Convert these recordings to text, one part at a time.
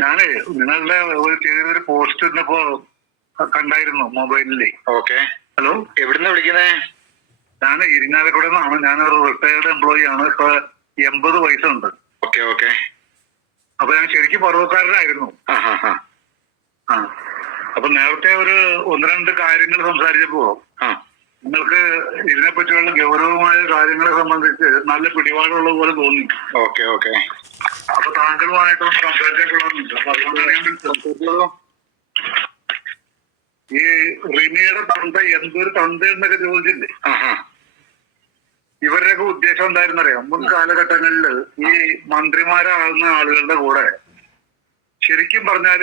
ഞാനേ നിങ്ങളുടെ ഒരു ചെറിയൊരു പോസ്റ്റ് ഇന്നിപ്പോ കണ്ടായിരുന്നു മൊബൈലിൽ ഓക്കെ. ഹലോ? എവിടുന്ന വിളിക്കുന്നേ? ഞാൻ ഇരിങ്ങാലക്കുട നിന്നാണ്. ഞാനൊരു റിട്ടയർഡ് എംപ്ലോയി ആണ്. ഇപ്പൊ എൺപത് വയസ്സുണ്ട്. Okay okay. അപ്പൊ ഞാൻ ശരിക്കും പർവക്കാരനായിരുന്നു അപ്പൊ നേരത്തെ ഒരു ഒന്ന് രണ്ട് കാര്യങ്ങൾ സംസാരിച്ചപ്പോ നിങ്ങൾക്ക് ഇതിനെ പറ്റിയുള്ള ഗൗരവമായ കാര്യങ്ങളെ സംബന്ധിച്ച് നല്ല പിടിപാടുള്ള പോലെ തോന്നി. Okay okay. അപ്പൊ താങ്കളുമായിട്ടൊന്ന് സംസാരിച്ചാൽ കൊള്ളാറുണ്ട് അപ്പൊ അതുകൊണ്ടാണ് ഈ റിമിയുടെ തന്ത എന്തൊരു തന്ത എന്നൊക്കെ ചോദിച്ചില്ലേ? ഇവരുടെയൊക്കെ ഉദ്ദേശം എന്തായിരുന്നറിയാം? മുൻ കാലഘട്ടങ്ങളിൽ ഈ മന്ത്രിമാരാകുന്ന ആളുകളുടെ കൂടെ ശരിക്കും പറഞ്ഞാൽ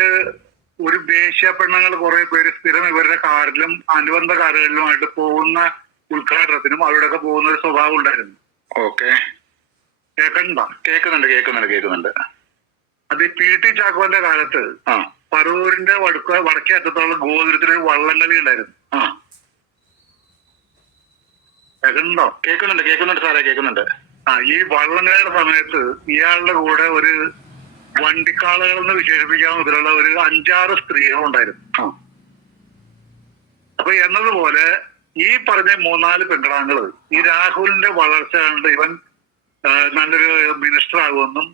ഒരു ദേശീയ പെണ്ണുങ്ങൾ കുറെ പേര് സ്ഥിരം ഇവരുടെ കാറിലും അനുബന്ധ കാറുകളിലുമായിട്ട് പോകുന്ന ഉദ്ഘാടനത്തിനും അവരുടെയൊക്കെ പോകുന്ന ഒരു സ്വഭാവം ഉണ്ടായിരുന്നു. ഓക്കെ. കേൾക്കണ്ട കേൾക്കുന്നുണ്ട് കേൾക്കുന്നുണ്ട് കേൾക്കുന്നുണ്ട്. അത് പി ടി ചാക്കോന്റെ കാലത്ത് പറവൂരിന്റെ വടക്ക വടക്കേ അറ്റത്തുള്ള ഗോപുരത്തിൽ ഒരു വള്ളംകളി ഉണ്ടായിരുന്നു. കേൾക്കുന്നുണ്ടോ? കേൾക്കുന്നുണ്ട് കേൾക്കുന്നുണ്ട് സാറേ കേൾക്കുന്നുണ്ട്. ആ ഈ വള്ളംകളിയുടെ സമയത്ത് ഇയാളുടെ കൂടെ ഒരു വണ്ടിക്കാളുകൾ എന്ന് വിശേഷിപ്പിക്കാൻ മുതലുള്ള ഒരു അഞ്ചാറ് സ്ത്രീകൾ ഉണ്ടായിരുന്നു അപ്പൊ എന്നതുപോലെ ഈ പറഞ്ഞ മൂന്നാൽ പെൺകിടാങ്ങൾ ഈ രാഹുലിന്റെ വളർച്ച കണ്ട് ഇവൻ നല്ലൊരു മിനിസ്റ്റർ ആകുമെന്നും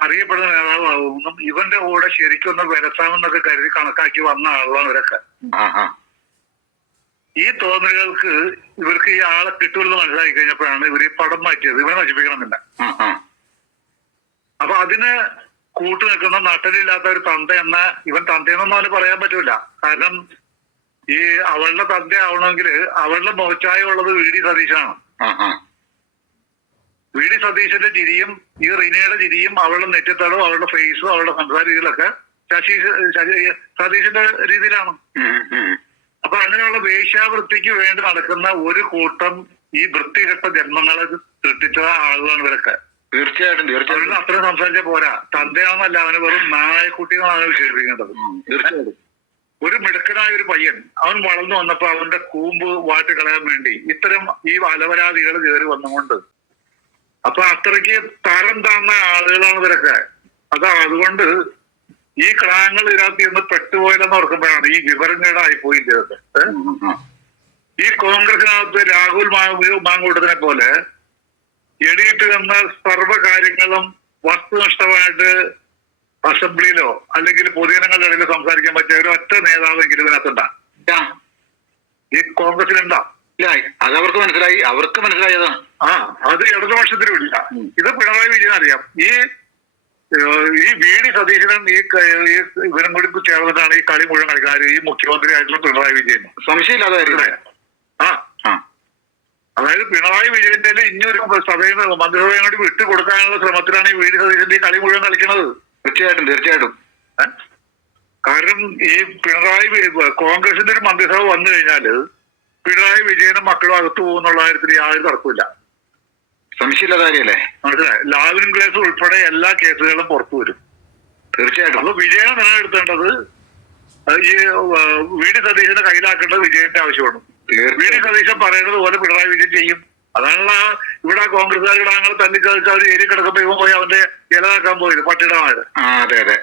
അറിയപ്പെടുന്ന നേതാവാകുമെന്നും ഇവന്റെ കൂടെ ശരിക്കും ഒന്ന് വരസാമെന്നൊക്കെ കരുതി കണക്കാക്കി വന്ന ആളാണ് ഇവരൊക്കെ. ഈ തോന്നലുകൾക്ക് ഇവർക്ക് ഈ ആളെ കിട്ടുമെന്ന് മനസ്സിലാക്കി കഴിഞ്ഞപ്പോഴാണ് ഇവർ ഈ പടം മാറ്റിയത്. ഇവനെ നശിപ്പിക്കണമെന്നില്ല. അപ്പൊ അതിന് കൂട്ടു നിൽക്കുന്ന നട്ടലില്ലാത്ത ഒരു തന്ത എന്ന ഇവൻ തന്തയെന്നൊന്നും അവന് പറയാൻ പറ്റൂല. കാരണം ഈ അവളുടെ തന്ത ആവണമെങ്കിൽ അവളുടെ മുഖച്ചായ ഉള്ളത് വി ഡി സതീശാണ് വി ഡി സതീശന്റെ ചിരിയും ഈ റിനയുടെ ചിരിയും അവളുടെ നെറ്റിത്തടവും അവളുടെ ഫേസും അവളുടെ സംസാര രീതിയിലൊക്കെ ശശി സതീശന്റെ രീതിയിലാണ്. അപ്പൊ അങ്ങനെയുള്ള വേശ്യാവൃത്തിക്ക് വേണ്ടി നടക്കുന്ന ഒരു കൂട്ടം ഈ വൃത്തികെട്ട ജന്മങ്ങളെ സൃഷ്ടിച്ച ആളുകളാണ് ഇവരൊക്കെ. തീർച്ചയായിട്ടും തീർച്ചയായിട്ടും. അത്രയും സംസാരിച്ച പോരാ. തന്തയാണെന്നല്ല അവന് വെറും നായക്കുട്ടികളാണ് വിശേഷിപ്പിക്കേണ്ടത് തീർച്ചയായിട്ടും. ഒരു മിടുക്കനായ ഒരു പയ്യൻ അവൻ വളർന്നു വന്നപ്പോ അവന്റെ കൂമ്പ് വാട്ടി കളയാൻ വേണ്ടി ഇത്തരം ഈ അലവരാതികൾ കയറി വന്നുകൊണ്ട്. അപ്പൊ അത്രയ്ക്ക് തരം താന്ന ആളുകളാണ് ഇവരൊക്കെ. അതാ അതുകൊണ്ട് ഈ ക്ലാങ്ങൾ ഇതിനകത്ത് ഇന്ന് പെട്ടുപോയില്ലെന്ന് ഓർക്കുമ്പോഴാണ് ഈ വിവരങ്ങളായി പോയി. ഈ കോൺഗ്രസിനകത്ത് രാഹുൽ മാങ്കൂട്ടത്തിനെ പോലെ എടിയിട്ട് നിന്ന് സർവകാര്യങ്ങളും വസ്തുനിഷ്ഠമായിട്ട് അസംബ്ലിയിലോ അല്ലെങ്കിൽ പൊതുജനങ്ങളുടെ ഇടയിൽ സംസാരിക്കാൻ പറ്റിയ ഒരു ഒറ്റ നേതാവെങ്കിലും ഇതിനകത്തുണ്ടാ ഈ കോൺഗ്രസിലുണ്ടാ? അത് അവർക്ക് മനസ്സിലായി. അവർക്ക് മനസ്സിലായത്. ആ അത് ഇടതുപക്ഷത്തിലും ഇല്ല. ഇത് പിണറായി വിജയൻ അറിയാം. ഈ ഈ വി ഡി സതീശനും ഈ ഇവരും കൂടി ചേർന്നിട്ടാണ് ഈ കളി മുഴുവൻ കളിക്കാർ ഈ മുഖ്യമന്ത്രി ആയിട്ടുള്ള പിണറായി വിജയൻ. സംശയമില്ലാതെ ആ അതായത് പിണറായി വിജയന്റെ ഇനിയൊരു സഭയിൽ നിന്ന് മന്ത്രിസഭയും കൂടി വിട്ടുകൊടുക്കാനുള്ള ശ്രമത്തിലാണ് ഈ വീട് സതീശന്റെ കളി മുഴുവൻ കളിക്കുന്നത്. തീർച്ചയായിട്ടും തീർച്ചയായിട്ടും. കാരണം ഈ പിണറായി കോൺഗ്രസിന്റെ ഒരു മന്ത്രിസഭ വന്നു കഴിഞ്ഞാൽ പിണറായി വിജയനും മക്കളും അകത്തു പോകുന്നുള്ള കാര്യത്തിൽ യാതൊരു തർക്കമില്ല സംശയമില്ല കാര്യമല്ലേ? മനസ്സിലായി? ലാവിൻ കേസ് ഉൾപ്പെടെ എല്ലാ കേസുകളും പുറത്തു വരും. തീർച്ചയായിട്ടും. അപ്പൊ വിജയനെ നിലനിർത്തേണ്ടത് ഈ വീട് വി ഡി കയ്യിലാക്കേണ്ടത് വിജയന്റെ ആവശ്യമാണ്. വി ഡി സതീശൻ പറയുന്നത് പോലെ പിണറായി വിജയൻ ചെയ്യും. അതാണ് ഇവിടെ കോൺഗ്രസ്സുകാരുടെ അങ്ങനെ തല്ലി ചതിച്ച് അവർ ഏരി കിടക്കുമ്പോ ഇവൻ പോയി അവന്റെ ഇലതാക്കാൻ പോയത് പട്ടിയുടെ മാര്. അതെ അതെ.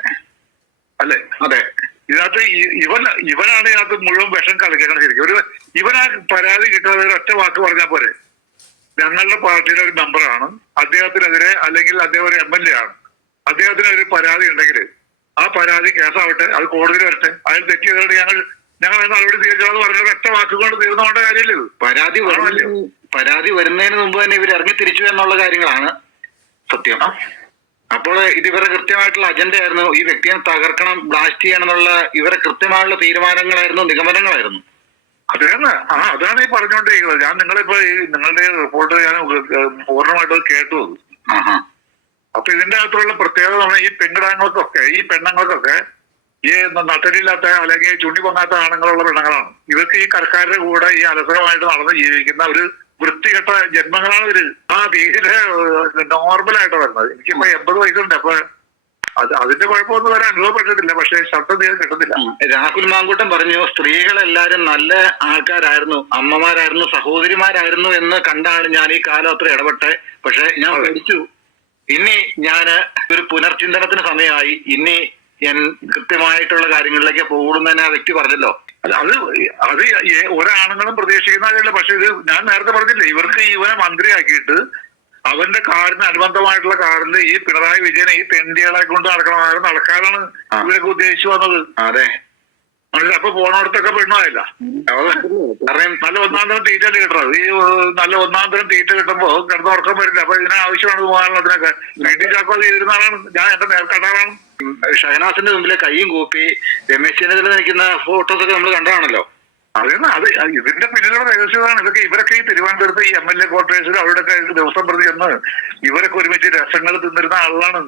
അല്ലേ? അതെ. ഇതിനകത്ത് ഇവൻ ഇവനാണ് ഇതിനകത്ത് മുഴുവൻ വിഷം കളിക്കണം ശരിക്കും. ഒരു ഇവനാ പരാതി കിട്ടുന്നത് ഒറ്റ വാക്ക് പറഞ്ഞാൽ പോരെ. ഞങ്ങളുടെ പാർട്ടിയുടെ ഒരു മെമ്പറാണ്. അദ്ദേഹത്തിനെതിരെ അല്ലെങ്കിൽ അദ്ദേഹം ഒരു എം എൽ എ ആണ്. അദ്ദേഹത്തിന് ഒരു പരാതി ഉണ്ടെങ്കിൽ ആ പരാതി കേസാവട്ടെ അത് കോടതിയിൽ വരട്ടെ. അതിൽ തെറ്റ് ചെയ്തിട്ട് ഞങ്ങൾ ഞങ്ങൾ നടപടി സ്വീകരിച്ചോന്ന് പറഞ്ഞ ഒറ്റ വാക്കുകൊണ്ട് തീർന്നുകൊണ്ട കാര്യമില്ല പരാതി പരാതി വരുന്നതിന് മുമ്പ് തന്നെ ഇവർ ഇറങ്ങി തിരിച്ചു എന്നുള്ള കാര്യങ്ങളാണ് സത്യം. അപ്പോൾ ഇത് ഇവരുടെ കൃത്യമായിട്ടുള്ള അജണ്ട ആയിരുന്നു ഈ വ്യക്തിയെ തകർക്കണം ബ്ലാസ്റ്റ് ചെയ്യണം എന്നുള്ള ഇവരെ കൃത്യമായുള്ള തീരുമാനങ്ങളായിരുന്നു നിഗമനങ്ങളായിരുന്നു. അതാണ് ആ അതാണ് ഈ പറഞ്ഞുകൊണ്ടിരിക്കുന്നത്. ഞാൻ നിങ്ങളിപ്പോ ഈ നിങ്ങളുടെ റിപ്പോർട്ട് ഞാൻ പൂർണമായിട്ട് കേട്ടു. അത്. അപ്പൊ ഇതിന്റെ അകത്തുള്ള പ്രത്യേകത പറഞ്ഞാൽ ഈ പെൺകിടാങ്ങൾക്കൊക്കെ ഈ പെണ്ണുങ്ങൾക്കൊക്കെ ഈ നട്ടലില്ലാത്ത അല്ലെങ്കിൽ ചുണ്ടി പൊങ്ങാത്ത ആണുങ്ങളുള്ള പെണ്ണുങ്ങളാണ്. ഇവർക്ക് ഈ കർക്കാരുടെ കൂടെ ഈ അലസരമായിട്ട് നടന്ന് ജീവിക്കുന്ന ഒരു വൃത്തികെട്ട ജന്മങ്ങളാണ് ഇവർ. ആ തീരെ നോർമലായിട്ട് വരുന്നത്. എനിക്കിപ്പോ എൺപത് വയസ്സുണ്ട്. അപ്പൊ അത് അതിന്റെ കുഴപ്പമൊന്നും വരെ അനുഭവപ്പെട്ടിട്ടില്ല. പക്ഷെ ശബ്ദം തീരെ കിട്ടുന്നില്ല. രാഹുൽ മാങ്കൂട്ടം പറഞ്ഞു സ്ത്രീകളെല്ലാരും നല്ല ആൾക്കാരായിരുന്നു. അമ്മമാരായിരുന്നു സഹോദരിമാരായിരുന്നു എന്ന് കണ്ടാണ് ഞാൻ ഈ കാലം അത്ര ഇടപെട്ടെ പക്ഷെ ഞാൻ പഠിച്ചു. ഇനി ഞാൻ ഒരു പുനർചിന്തനത്തിന് സമയമായി. ഇനി ഞാൻ കൃത്യമായിട്ടുള്ള കാര്യങ്ങളിലേക്ക് പോകുന്നതിന് ആ വ്യക്തി പറഞ്ഞല്ലോ. അത് അത് ഒരാണുങ്ങളും പ്രതീക്ഷിക്കുന്നതല്ല പക്ഷെ ഇത് ഞാൻ നേരത്തെ പറഞ്ഞില്ലേ ഇവർക്ക് ഇവനെ മന്ത്രിയാക്കിയിട്ട് അവന്റെ കാറിന് അനുബന്ധമായിട്ടുള്ള കാറിൽ ഈ പിണറായി വിജയനെ ഈ തെണ്ടികളെ കൊണ്ട് നടക്കണമായിരുന്നു നടക്കാനാണ്. ഇവരൊക്കെ ഉദ്ദേശിച്ചു വന്നത്. അതെ. മനസ്സിലായി അപ്പൊ പോണോടത്തൊക്കെ പെണ്ണായില്ല. കാരണം നല്ല ഒന്നാം തരം തീറ്റ കിട്ടണത് ഈ നല്ല ഒന്നാം തരം തീറ്റ കിട്ടുമ്പോ കിടന്ന് ഉറക്കം വരില്ല. അപ്പൊ ഇതിന് ആവശ്യമാണ് പോകാനുള്ളതിനൊക്കെ. വീട്ടിൽ ചാക്കോ ചെയ്തിരുന്നാണ് ഞാൻ എന്റെ നേർക്കണ്ടാണ് ഷഹനാസിന്റെ മുമ്പിലെ കൈയും കൂപ്പി രമേശ് ചെന്നിത്തല നിൽക്കുന്ന ഫോട്ടോസ് ഒക്കെ നമ്മൾ കണ്ടതാണല്ലോ. അറിയുന്ന അത് ഇതിന്റെ പിന്നിലുള്ള രഹസ്യമാണ് ഇതൊക്കെ ഇവരൊക്കെ ഈ തിരുവനന്തപുരത്ത് ഈ എം എൽ എ ക്വാർട്ടേഴ്സിൽ അവിടെയൊക്കെ ദിവസം പ്രതി ചെന്ന് ഇവരൊക്കെ ഒരുമിച്ച് രസങ്ങൾ തിന്നിരുന്ന ആളാണ്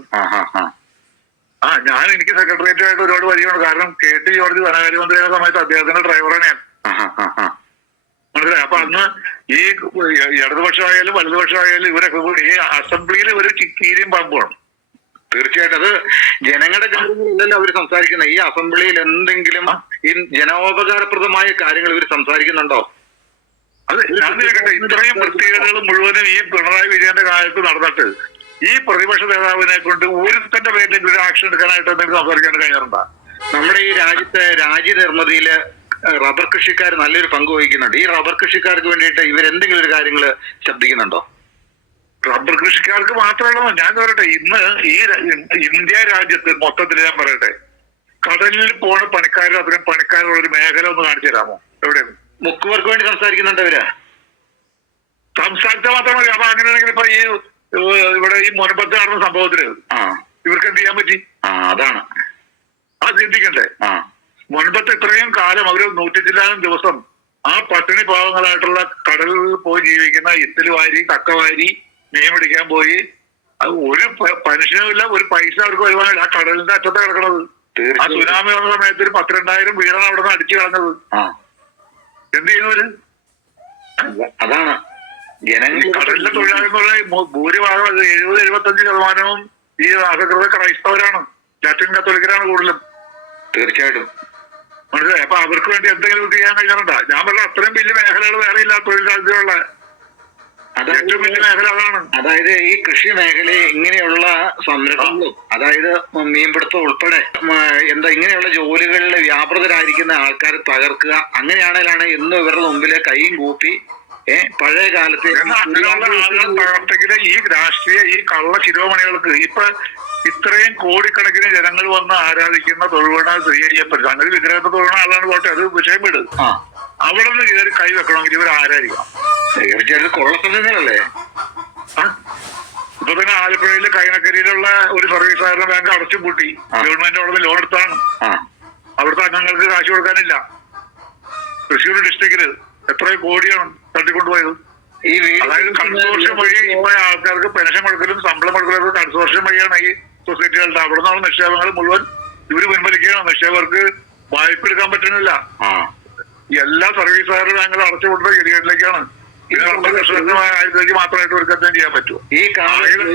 ആ ഞാൻ എനിക്ക് സെക്രട്ടേറിയറ്റായിട്ട് ഒരുപാട് വരികയാണ് കാരണം കെ ടി ജോർജ് ധനകാര്യമന്ത്രിയായ സമയത്ത് അദ്ദേഹത്തിന്റെ ഡ്രൈവറാണ് ഞാൻ ആ. മനസ്സിലായി? അപ്പൊ അന്ന് ഈ ഇടതുപക്ഷമായാലും വലതുപക്ഷമായാലും ഇവരൊക്കെ കൂടി ഈ അസംബ്ലിയിൽ ഒരു ചിക്കീരിയും പാമ്പുമാണ് തീർച്ചയായിട്ടും അത് ജനങ്ങളുടെ കാര്യങ്ങളിലല്ലോ അവർ സംസാരിക്കുന്നത്. ഈ അസംബ്ലിയിൽ എന്തെങ്കിലും ഈ ജനോപകാരപ്രദമായ കാര്യങ്ങൾ ഇവർ സംസാരിക്കുന്നുണ്ടോ? അത് ഞാൻ ഇത്രയും വൃത്തികേടുകൾ മുഴുവനും ഈ പിണറായി വിജയന്റെ കാലത്ത് നടന്നിട്ട് ഈ പ്രതിപക്ഷ നേതാവിനെ കൊണ്ട് ഒരുത്തന്റെ പേരിൽ ഒരു ആക്ഷൻ എടുക്കാനായിട്ട് എന്തെങ്കിലും സംസാരിക്കാൻ കഴിഞ്ഞിട്ടുണ്ടോ നമ്മുടെ ഈ രാജ്യത്തെ രാജ്യ നിർമ്മിതിയിൽ റബ്ബർ കൃഷിക്കാർ നല്ലൊരു പങ്ക് വഹിക്കുന്നുണ്ട്. ഈ റബ്ബർ കൃഷിക്കാർക്ക് വേണ്ടിയിട്ട് ഇവരെന്തെങ്കിലും ഒരു കാര്യങ്ങൾ ശബ്ദിക്കുന്നുണ്ടോ? റബ്ബർ കൃഷിക്കാർക്ക് മാത്രമല്ല ഞാൻ പറയട്ടെ ഇന്ന് ഈ ഇന്ത്യ രാജ്യത്ത് മൊത്തത്തിൽ ഞാൻ പറയട്ടെ കടലിൽ പോണ പണിക്കാരും അത്രയും പണിക്കാരുള്ള ഒരു മേഖല ഒന്ന് കാണിച്ചു തരാമോ? എവിടെ മുക്കുവർക്ക് വേണ്ടി സംസാരിക്കുന്നുണ്ട് അവർ സംസാരിച്ചാൽ മാത്രമല്ല അപ്പൊ അങ്ങനെയാണെങ്കിൽ ഇപ്പൊ ഈ ഇവിടെ ഈ മുനപ്പത്ത് നടന്ന സംഭവത്തിന് ആ. ഇവർക്ക് എന്ത് ചെയ്യാൻ പറ്റി? ആ അതാണ്. ആ ചിന്തിക്കണ്ടേ? ആ. മുൻപത്തെ ഇത്രയും കാലം അവർ നൂറ്റിച്ചില്ലാനും ദിവസം ആ പട്ടിണി പാവങ്ങളായിട്ടുള്ള കടലിൽ പോയി ജീവിക്കുന്ന ഇത്തിൽ വാരി കക്ക വാരി മീൻ പിടിക്കാൻ പോയി. അത് ഒരു പ- ഇല്ല ഒരു പൈസ അവർക്ക് വരുവാനില്ല ആ കടലിന്റെ അറ്റത്ത് കിടക്കണത്. ആ സുനാമി വന്ന സമയത്ത് ഒരു പത്തിരണ്ടായിരം വീടാണ് അവിടെ നിന്ന് അടിച്ചു കളഞ്ഞത്. ആ. എന്ത് ചെയ്യുന്നവര് അതാണ്. ജനങ്ങൾ കടലിലെ തൊഴിലാളി എന്ന് പറഞ്ഞാൽ ഭൂ- ഭൂരിഭാഗം അത് എഴുപത് എഴുപത്തഞ്ച് ശതമാനവും ഈ അധികൃത ക്രൈസ്തവരാണ്. ലാറ്റിൻ കത്തോലിക്കരാണ് കൂടുതലും. തീർച്ചയായിട്ടും. മനസ്സിലായി? അപ്പൊ അവർക്ക് വേണ്ടി എന്തെങ്കിലും ചെയ്യാൻ കഴിയാറുണ്ടോ? ഞാൻ പറഞ്ഞ അത്രയും വലിയ മേഖലകൾ വേറെ ഇല്ല തൊഴിൽ സാധ്യതയുള്ള ഏറ്റവും വലിയ അതായത് മേഖല അതാണ്. അതായത് ഈ കൃഷി മേഖലയെ ഇങ്ങനെയുള്ള സംരംഭങ്ങളും അതായത് മീൻപിടുത്തം ഉൾപ്പെടെ എന്താ ഇങ്ങനെയുള്ള ജോലികളിൽ വ്യാപൃതരായിരിക്കുന്ന ആൾക്കാരെ തകർക്കുക അങ്ങനെയാണെങ്കിലാണ് ഇന്ന് ഇവരുടെ മുമ്പിൽ കൈയും കൂപ്പി ഏ പഴയ കാലത്ത് പ്രവർത്തകര് ഈ രാഷ്ട്രീയ ഈ കള്ള ശിരോമണികൾക്ക് ഇപ്പൊ ഇത്രയും കോടിക്കണക്കിന് ജനങ്ങൾ വന്ന് ആരാധിക്കുന്ന തൊഴിലാണ് സ്വീകരിക്കപ്പെടും അങ്ങനെ വിഗ്രഹത്തെ തൊഴിലാണ് ആളാണ് പോട്ടെ അത് വിഷയം വിട് അവിടെ നിന്ന് കയറി കൈ വെക്കണമെങ്കിൽ ഇവർ ആരാധിക്കണം തീർച്ചയായിട്ടും കൊള്ള സമയങ്ങളല്ലേ ആ? ഇപ്പൊ തന്നെ ആലപ്പുഴയിലെ കൈനക്കരിയിലുള്ള ഒരു സർവീസ് സഹകരണ ബാങ്ക് അടച്ചു പൂട്ടി. ഗവൺമെന്റ് അവിടെ ലോൺ എടുത്താണ്. അവിടുത്തെ അംഗങ്ങൾക്ക് കാശ് കൊടുക്കാനില്ല. തൃശ്ശൂർ ഡിസ്ട്രിക്റ്റിൽ എത്ര കോടിയാണ് തട്ടിക്കൊണ്ടുപോയത്. ഈ അതായത് കൺസോർഷ്യം വഴി ഇപ്പൊ ആൾക്കാർക്ക് പെൻഷൻ കൊടുക്കലും ശമ്പളം കൊടുക്കലും കൺസോർഷ്യം വഴിയാണ് ഈ സൊസൈറ്റികളുടെ അവിടെ നിന്നുള്ള നിക്ഷേപങ്ങൾ മുഴുവൻ ഇവർ പിൻവലിക്കുകയാണ്. നിക്ഷേപകർക്ക് വായ്പ എടുക്കാൻ പറ്റുന്നില്ല. എല്ലാ സർവീസുകാരുടെ ഞങ്ങൾ അടച്ചുകൊണ്ട ഗതികളിലേക്കാണ് ഇത് നമ്മുടെ മാത്രമായിട്ട് ചെയ്യാൻ പറ്റുമോ? ഈ